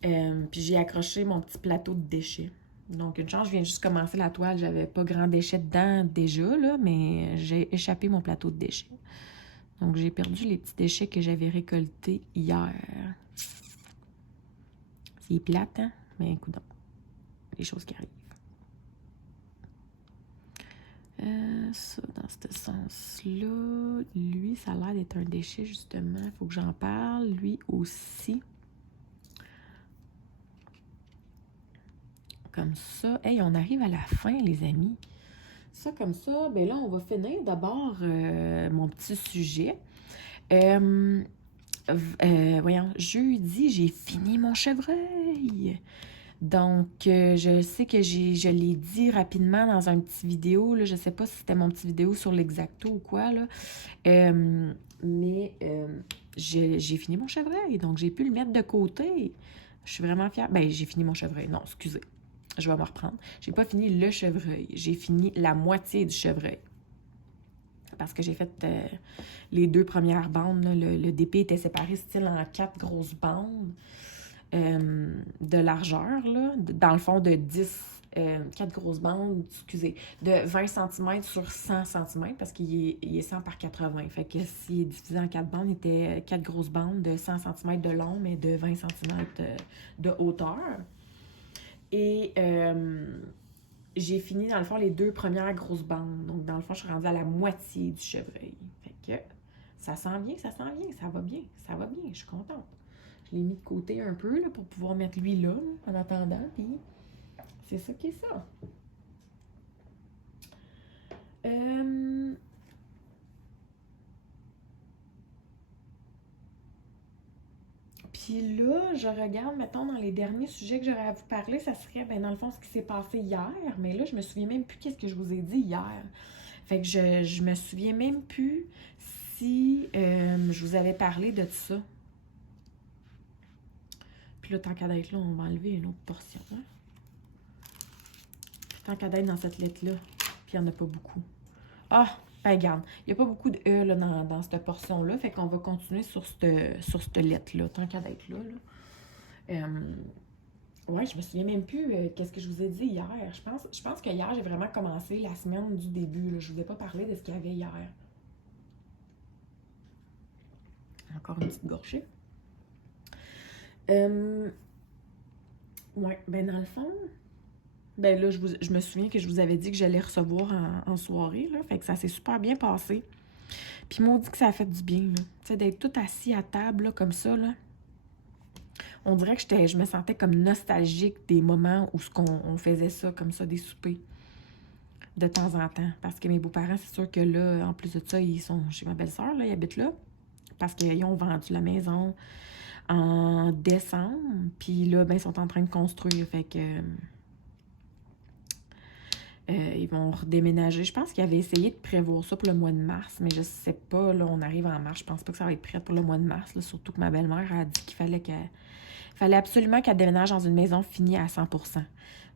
Puis j'ai accroché mon petit plateau de déchets. Donc, une chance, je viens juste commencer la toile. J'avais pas grand déchet dedans déjà, là, mais j'ai échappé mon plateau de déchets. Donc, j'ai perdu les petits déchets que j'avais récoltés hier. C'est plate, hein? Mais écoute donc, les choses qui arrivent. Ça, dans ce sens-là, lui, ça a l'air d'être un déchet, justement. Il faut que j'en parle. Lui aussi. Comme ça. Hey, on arrive à la fin, les amis. Ça, comme ça, ben là, on va finir d'abord mon petit sujet. Voyons, jeudi, j'ai fini mon chevreuil. Donc, je sais que je l'ai dit rapidement dans un petit vidéo, là, je sais pas si c'était mon petit vidéo sur l'exacto ou quoi, là, mais j'ai fini mon chevreuil, donc j'ai pu le mettre de côté. Je suis vraiment fière. Ben, j'ai fini mon chevreuil. Non, excusez, je vais me reprendre. J'ai pas fini le chevreuil, j'ai fini la moitié du chevreuil. Parce que j'ai fait les 2 premières bandes, là, le DP était séparé style en 4 grosses bandes. De largeur, là, dans le fond de 4 grosses bandes, excusez, de 20 cm sur 100 cm, parce qu'il est 100 par 80. Fait que s'il est divisé en 4 bandes, il était 4 grosses bandes de 100 cm de long, mais de 20 cm de hauteur. Et j'ai fini, dans le fond, les 2 premières grosses bandes. Donc, dans le fond, je suis rendue à la moitié du chevreuil. Fait que ça sent bien, ça va bien, je suis contente. Je l'ai mis de côté un peu là, pour pouvoir mettre lui là, en attendant. Puis c'est ça qui est ça. Puis là, je regarde, mettons, dans les derniers sujets que j'aurais à vous parler, ça serait, ben dans le fond, ce qui s'est passé hier. Mais là, je me souviens même plus qu'est-ce que je vous ai dit hier. Fait que je me souviens même plus si je vous avais parlé de ça. Puis là, tant qu'à d'être là, on va enlever une autre portion. Hein? Tant qu'à d'être dans cette lettre-là, puis il n'y en a pas beaucoup. Ah! Ben, regarde, il n'y a pas beaucoup de E là, dans cette portion-là, fait qu'on va continuer sur cette lettre-là, tant qu'à d'être là. Ouais, je me souviens même plus qu'est-ce que je vous ai dit hier. Je pense que hier, j'ai vraiment commencé la semaine du début. Là. Je vous ai pas parlé de ce qu'il y avait hier. Encore une petite gorgée. Ouais, ben dans le fond, ben là, je me souviens que je vous avais dit que j'allais recevoir en soirée, là. Fait que ça s'est super bien passé. Puis ils m'ont dit que ça a fait du bien, là. Tu sais, d'être tout assis à table, là, comme ça, là. On dirait que je me sentais comme nostalgique des moments où on faisait ça, comme ça, des soupers. De temps en temps. Parce que mes beaux-parents, c'est sûr que là, en plus de ça, ils sont chez ma belle-sœur, là, ils habitent là. Parce qu'ils ont vendu la maison en décembre. Puis là, ben, ils sont en train de construire. Fait que... ils vont redéménager. Je pense qu'ils avaient essayé de prévoir ça pour le mois de mars, mais je sais pas, là, on arrive en mars. Je pense pas que ça va être prêt pour le mois de mars, là, surtout que ma belle-mère a dit qu'il fallait absolument qu'elle déménage dans une maison finie à 100%.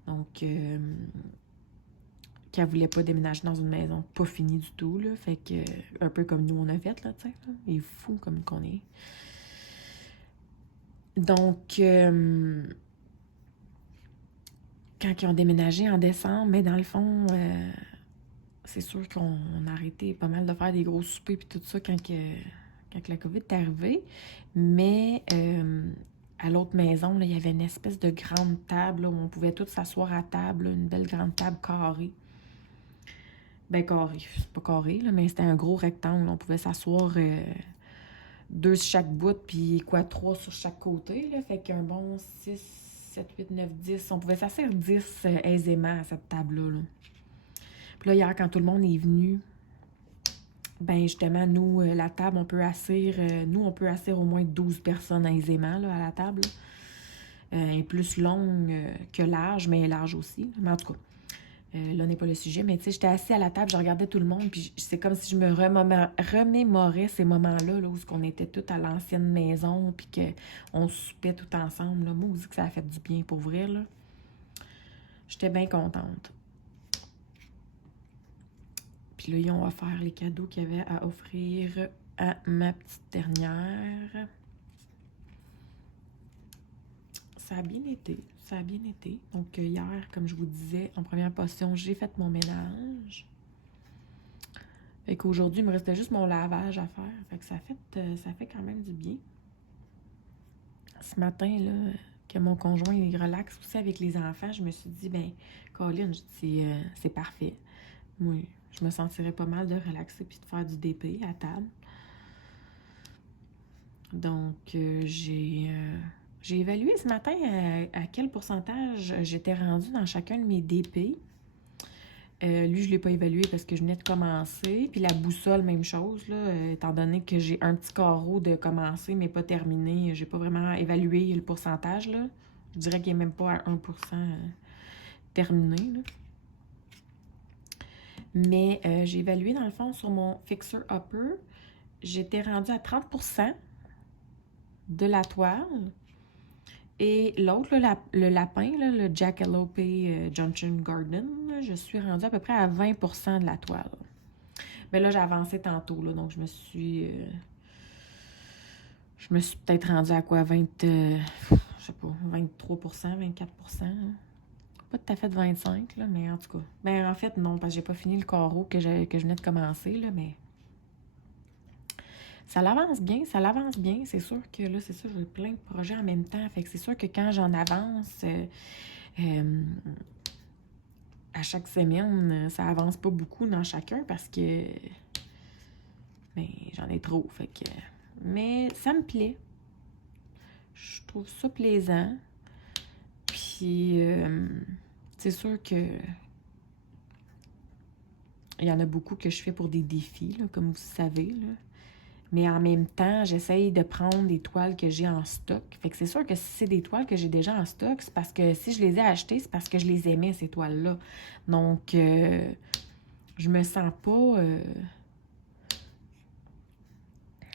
Donc, qu'elle voulait pas déménager dans une maison pas finie du tout, là. Fait que, un peu comme nous, on a fait, là, tu sais. Il est fou comme qu'on est. Donc, quand ils ont déménagé en décembre, mais dans le fond, c'est sûr qu'on a arrêté pas mal de faire des gros soupers puis tout ça quand la COVID est arrivée. Mais à l'autre maison, là, il y avait une espèce de grande table là, où on pouvait tous s'asseoir à table, là, une belle grande table carrée. Ben carré, c'est pas carré, là, mais c'était un gros rectangle. On pouvait s'asseoir 2 sur chaque bout, puis 3 sur chaque côté. Là, fait qu'un bon 6, 7, 8, 9, 10. On pouvait s'asseoir 10 aisément à cette table-là. Là. Puis là, hier, quand tout le monde est venu, ben justement, nous, la table, on peut asseoir, on peut asseoir au moins 12 personnes aisément là, à la table. Elle est plus longue que large, mais large aussi. Mais en tout cas, là n'est pas le sujet. Mais tu sais, j'étais assise à la table, je regardais tout le monde, puis c'est comme si je me remémorais ces moments-là, là, où on était tous à l'ancienne maison, puis qu'on soupait tout ensemble. Là. Moi, on dit que ça a fait du bien pour vrai, là. J'étais bien contente. Puis là, ils ont offert les cadeaux qu'il y avait à offrir à ma petite dernière. Ça a bien été. Ça a bien été. Donc, hier, comme je vous disais, en première potion, j'ai fait mon ménage. Fait qu'aujourd'hui, il me restait juste mon lavage à faire. Fait que ça fait quand même du bien. Ce matin, là, que mon conjoint il relaxe aussi avec les enfants, je me suis dit, ben, Colin, c'est parfait. Oui, je me sentirais pas mal de relaxer puis de faire du DP à table. Donc, j'ai évalué ce matin à quel pourcentage j'étais rendue dans chacun de mes DP. Lui, je ne l'ai pas évalué parce que je venais de commencer. Puis la boussole, même chose, là, étant donné que j'ai un petit carreau de commencer, mais pas terminé. J'ai pas vraiment évalué le pourcentage. Là. Je dirais qu'il n'est même pas à 1% terminé. Là. Mais j'ai évalué, dans le fond, sur mon Fixer Upper, j'étais rendue à 30% de la toile. Et l'autre, le lapin, là, le Jackalope Junction Garden, là, je suis rendue à peu près à 20% de la toile. Mais là, j'ai avancé tantôt, là, donc je me suis peut-être rendue à quoi? je sais pas, 23%, 24%. Hein? Pas tout à fait de 25, là, mais en tout cas. Ben, en fait, non, parce que j'ai pas fini le carreau que je venais de commencer, là, mais... Ça l'avance bien, C'est sûr que là, c'est ça, j'ai plein de projets en même temps. Fait que c'est sûr que quand j'en avance, à chaque semaine, ça avance pas beaucoup dans chacun parce que ben, j'en ai trop. Fait que, mais ça me plaît. Je trouve ça plaisant. Puis, c'est sûr que il y en a beaucoup que je fais pour des défis, là, comme vous savez, là. Mais en même temps, j'essaye de prendre des toiles que j'ai en stock. Fait que c'est sûr que si c'est des toiles que j'ai déjà en stock, c'est parce que si je les ai achetées, c'est parce que je les aimais, ces toiles-là. Donc, je je me sens pas...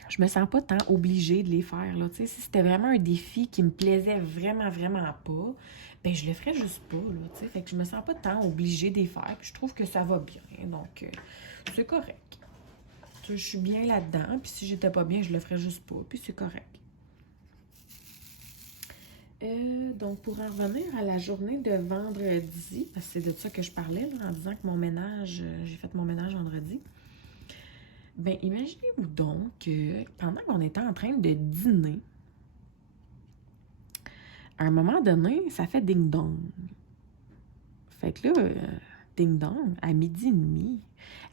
je me sens pas tant obligée de les faire, là. Tu sais, si c'était vraiment un défi qui me plaisait vraiment, vraiment pas, ben je le ferais juste pas, là, tu sais. Fait que je me sens pas tant obligée de les faire, puis je trouve que ça va bien, donc c'est correct. Tu sais, je suis bien là-dedans, puis si j'étais pas bien, je le ferais juste pas, puis c'est correct. Donc, pour en revenir à la journée de vendredi, parce que c'est de ça que je parlais, là, en disant que mon ménage, j'ai fait mon ménage vendredi. Ben, imaginez-vous donc que pendant qu'on était en train de dîner, à un moment donné, ça fait ding-dong. Fait que là, ding-dong, à 12h30,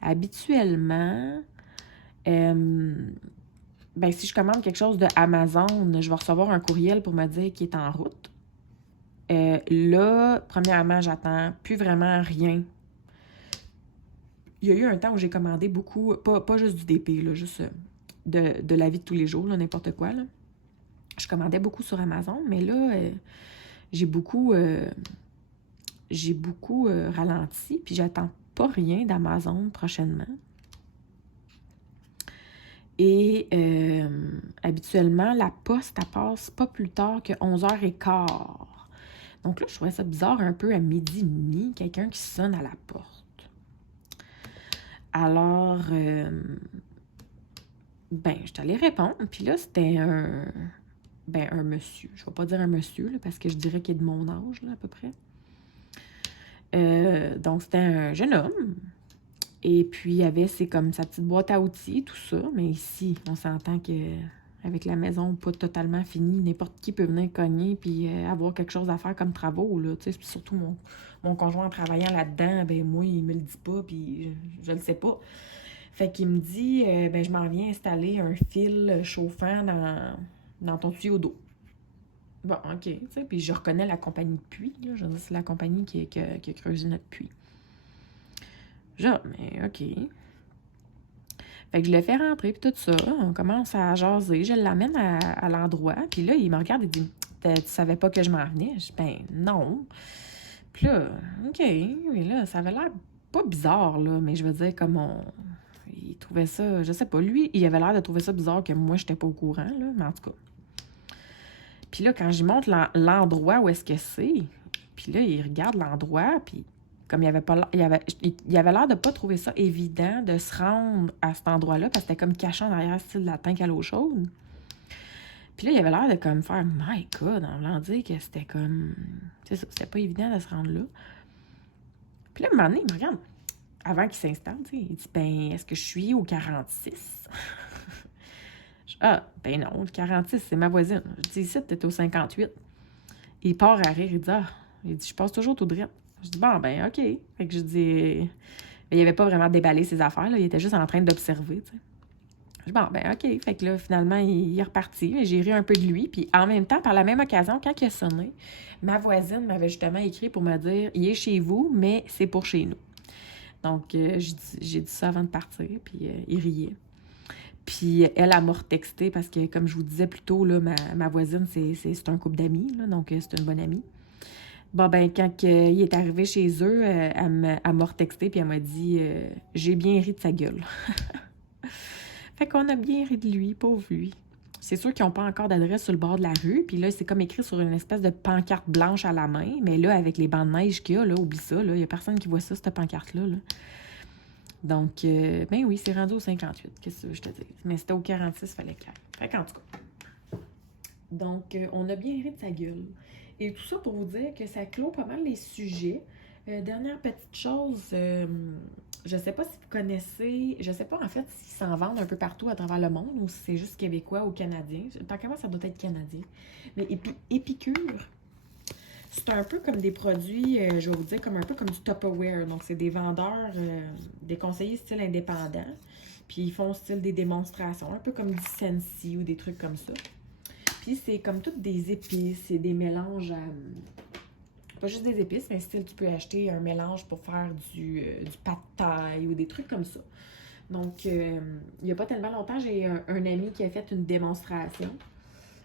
habituellement, ben, si je commande quelque chose de Amazon, je vais recevoir un courriel pour me dire qu'il est en route. Là, premièrement, j'attends plus vraiment rien. Il y a eu un temps où j'ai commandé beaucoup, pas juste du DP, là, juste de la vie de tous les jours, là, n'importe quoi, là. Je commandais beaucoup sur Amazon, mais là, j'ai beaucoup ralenti, puis j'attends pas rien d'Amazon prochainement. Et habituellement, la poste, elle passe pas plus tard que 11h15. Donc là, je trouvais ça bizarre un peu à 12h30, quelqu'un qui sonne à la porte. Alors, ben, je t'allais répondre, puis là, c'était un monsieur. Je vais pas dire un monsieur, là, parce que je dirais qu'il est de mon âge, là, à peu près. Donc, c'était un jeune homme. Et puis, il y avait comme sa petite boîte à outils, tout ça. Mais ici, on s'entend qu'avec la maison pas totalement finie, n'importe qui peut venir cogner puis avoir quelque chose à faire comme travaux, là. Tu sais, surtout mon conjoint en travaillant là-dedans, ben moi, il me le dit pas, puis je le sais pas. Fait qu'il me dit, ben je m'en viens installer un fil chauffant dans ton tuyau d'eau. Bon, OK, tu sais, puis je reconnais la compagnie de puits, là. Je veux dire, c'est la compagnie qui a creusé notre puits. Genre, mais OK. Fait que je le fais rentrer, puis tout ça, on commence à jaser, je l'amène à l'endroit, puis là, il me regarde et dit « Tu savais pas que je m'en venais? » Je dis « Ben, non. » Puis là, OK, mais là, ça avait l'air pas bizarre, là, mais je veux dire, comme il trouvait ça, je sais pas, lui, il avait l'air de trouver ça bizarre que moi, j'étais pas au courant, là, mais en tout cas. Puis là, quand j'y montre l'endroit où est-ce que c'est, puis là, il regarde l'endroit, puis comme il avait l'air de pas trouver ça évident de se rendre à cet endroit-là, parce que c'était comme cachant derrière style la tank à l'eau chaude. Puis là, il avait l'air de comme faire « My God », en voulant dire que c'était comme... C'est ça, c'était pas évident de se rendre là. Puis là, à un moment donné, il me regarde, avant qu'il s'installe, tu sais, il dit « Ben, est-ce que je suis au 46? » Ah, ben non, le 46, c'est ma voisine. Je dis « Ici, t'es au 58. » Il part à rire, il dit « Ah, il dit, je passe toujours tout droit. » Je dis « Bon, ben, OK. » Fait que je dis... Mais il avait pas vraiment déballé ses affaires, là. Il était juste en train d'observer, tu sais. Je dis « Bon, ben, OK. » Fait que là, finalement, il est reparti. J'ai ri un peu de lui. Puis en même temps, par la même occasion, quand il a sonné, ma voisine m'avait justement écrit pour me dire « Il est chez vous, mais c'est pour chez nous. » Donc, j'ai dit ça avant de partir, puis il riait. Puis elle m'a retexté parce que, comme je vous disais plus tôt, là, ma voisine, c'est un couple d'amis, là, donc c'est une bonne amie. Bon, ben, quand il est arrivé chez eux, elle m'a retexté, puis elle m'a dit « J'ai bien ri de sa gueule. » Fait qu'on a bien ri de lui, pauvre lui. C'est sûr qu'ils n'ont pas encore d'adresse sur le bord de la rue, puis là, c'est comme écrit sur une espèce de pancarte blanche à la main, mais là, avec les bancs de neige qu'il y a, là, oublie ça, là, il n'y a personne qui voit ça, cette pancarte-là, là. Donc, ben oui, c'est rendu au 58, qu'est-ce que je te dis? Mais c'était au 46, il fallait clair. Fait qu'en tout cas. Donc, on a bien ri de sa gueule. Et tout ça pour vous dire que ça clôt pas mal les sujets. Dernière petite chose, je sais pas si vous connaissez, je sais pas en fait s'ils s'en vendent un peu partout à travers le monde ou si c'est juste québécois ou canadien. Tant qu'à moi, ça doit être canadien. Mais Épicure, c'est un peu comme des produits, je vais vous dire, comme un peu comme du Tupperware. Donc, c'est des vendeurs, des conseillers style indépendant. Puis, ils font style des démonstrations, un peu comme du Sensi ou des trucs comme ça. Puis, c'est comme toutes des épices et des mélanges pas juste des épices, mais style, tu peux acheter un mélange pour faire du pad thai ou des trucs comme ça. Donc, il n'y a pas tellement longtemps, j'ai un ami qui a fait une démonstration.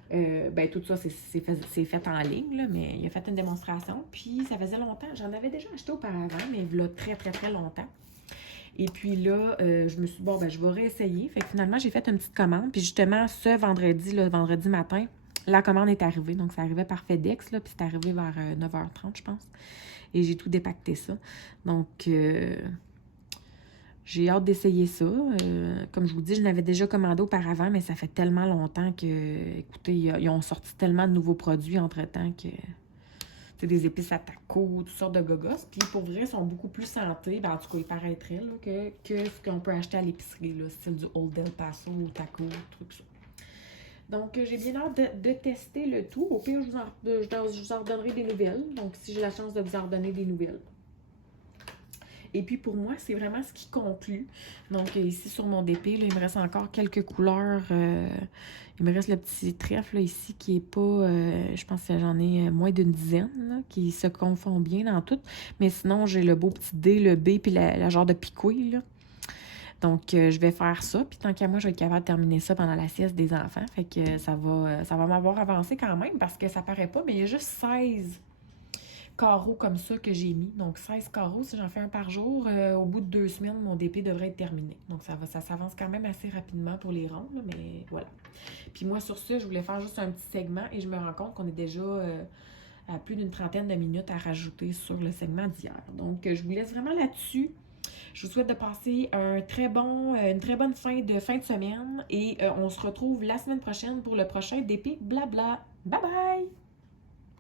Ben, tout ça, c'est fait en ligne, là, mais il a fait une démonstration. Puis, ça faisait longtemps. J'en avais déjà acheté auparavant, mais il y a très, très, très longtemps. Et puis là, je me suis dit, bon, ben, je vais réessayer. Fait que finalement, j'ai fait une petite commande. Puis justement, ce vendredi, le vendredi matin, la commande est arrivée. Donc, ça arrivait par FedEx, là, puis c'est arrivé vers 9h30, je pense. Et j'ai tout dépacté ça. Donc, j'ai hâte d'essayer ça. Comme je vous dis, je l'avais déjà commandé auparavant, mais ça fait tellement longtemps que, écoutez, ils ont sorti tellement de nouveaux produits entre-temps que... C'est des épices à taco, toutes sortes de gogos. Puis pour vrai, ils sont beaucoup plus santé. Ben, en tout cas, il paraîtrait là, que ce qu'on peut acheter à l'épicerie, là, style du Old El Paso ou taco, trucs ça. Donc, j'ai bien hâte de tester le tout. Au pire, je vous en redonnerai des nouvelles. Donc, si j'ai la chance de vous en redonner des nouvelles. Et puis pour moi, c'est vraiment ce qui conclut. Donc ici sur mon DP, là, il me reste encore quelques couleurs. Il me reste le petit trèfle là, ici qui est pas, je pense que j'en ai moins d'une dizaine là, qui se confond bien dans tout. Mais sinon, j'ai le beau petit D, le B, puis la genre de picouille là. Donc, je vais faire ça. Puis tant qu'à moi, je vais être capable de terminer ça pendant la sieste des enfants. Fait que ça va m'avoir avancé quand même parce que ça paraît pas. Mais il y a juste 16 carreaux comme ça que j'ai mis. Donc, 16 carreaux, si j'en fais un par jour, au bout de 2 semaines, mon DP devrait être terminé. Donc, ça s'avance quand même assez rapidement pour les ronds, là, mais voilà. Puis moi, sur ça, je voulais faire juste un petit segment et je me rends compte qu'on est déjà à plus d'une trentaine de minutes à rajouter sur le segment d'hier. Donc, je vous laisse vraiment là-dessus. Je vous souhaite de passer une très bonne fin de semaine et on se retrouve la semaine prochaine pour le prochain DP Blabla. Bye bye!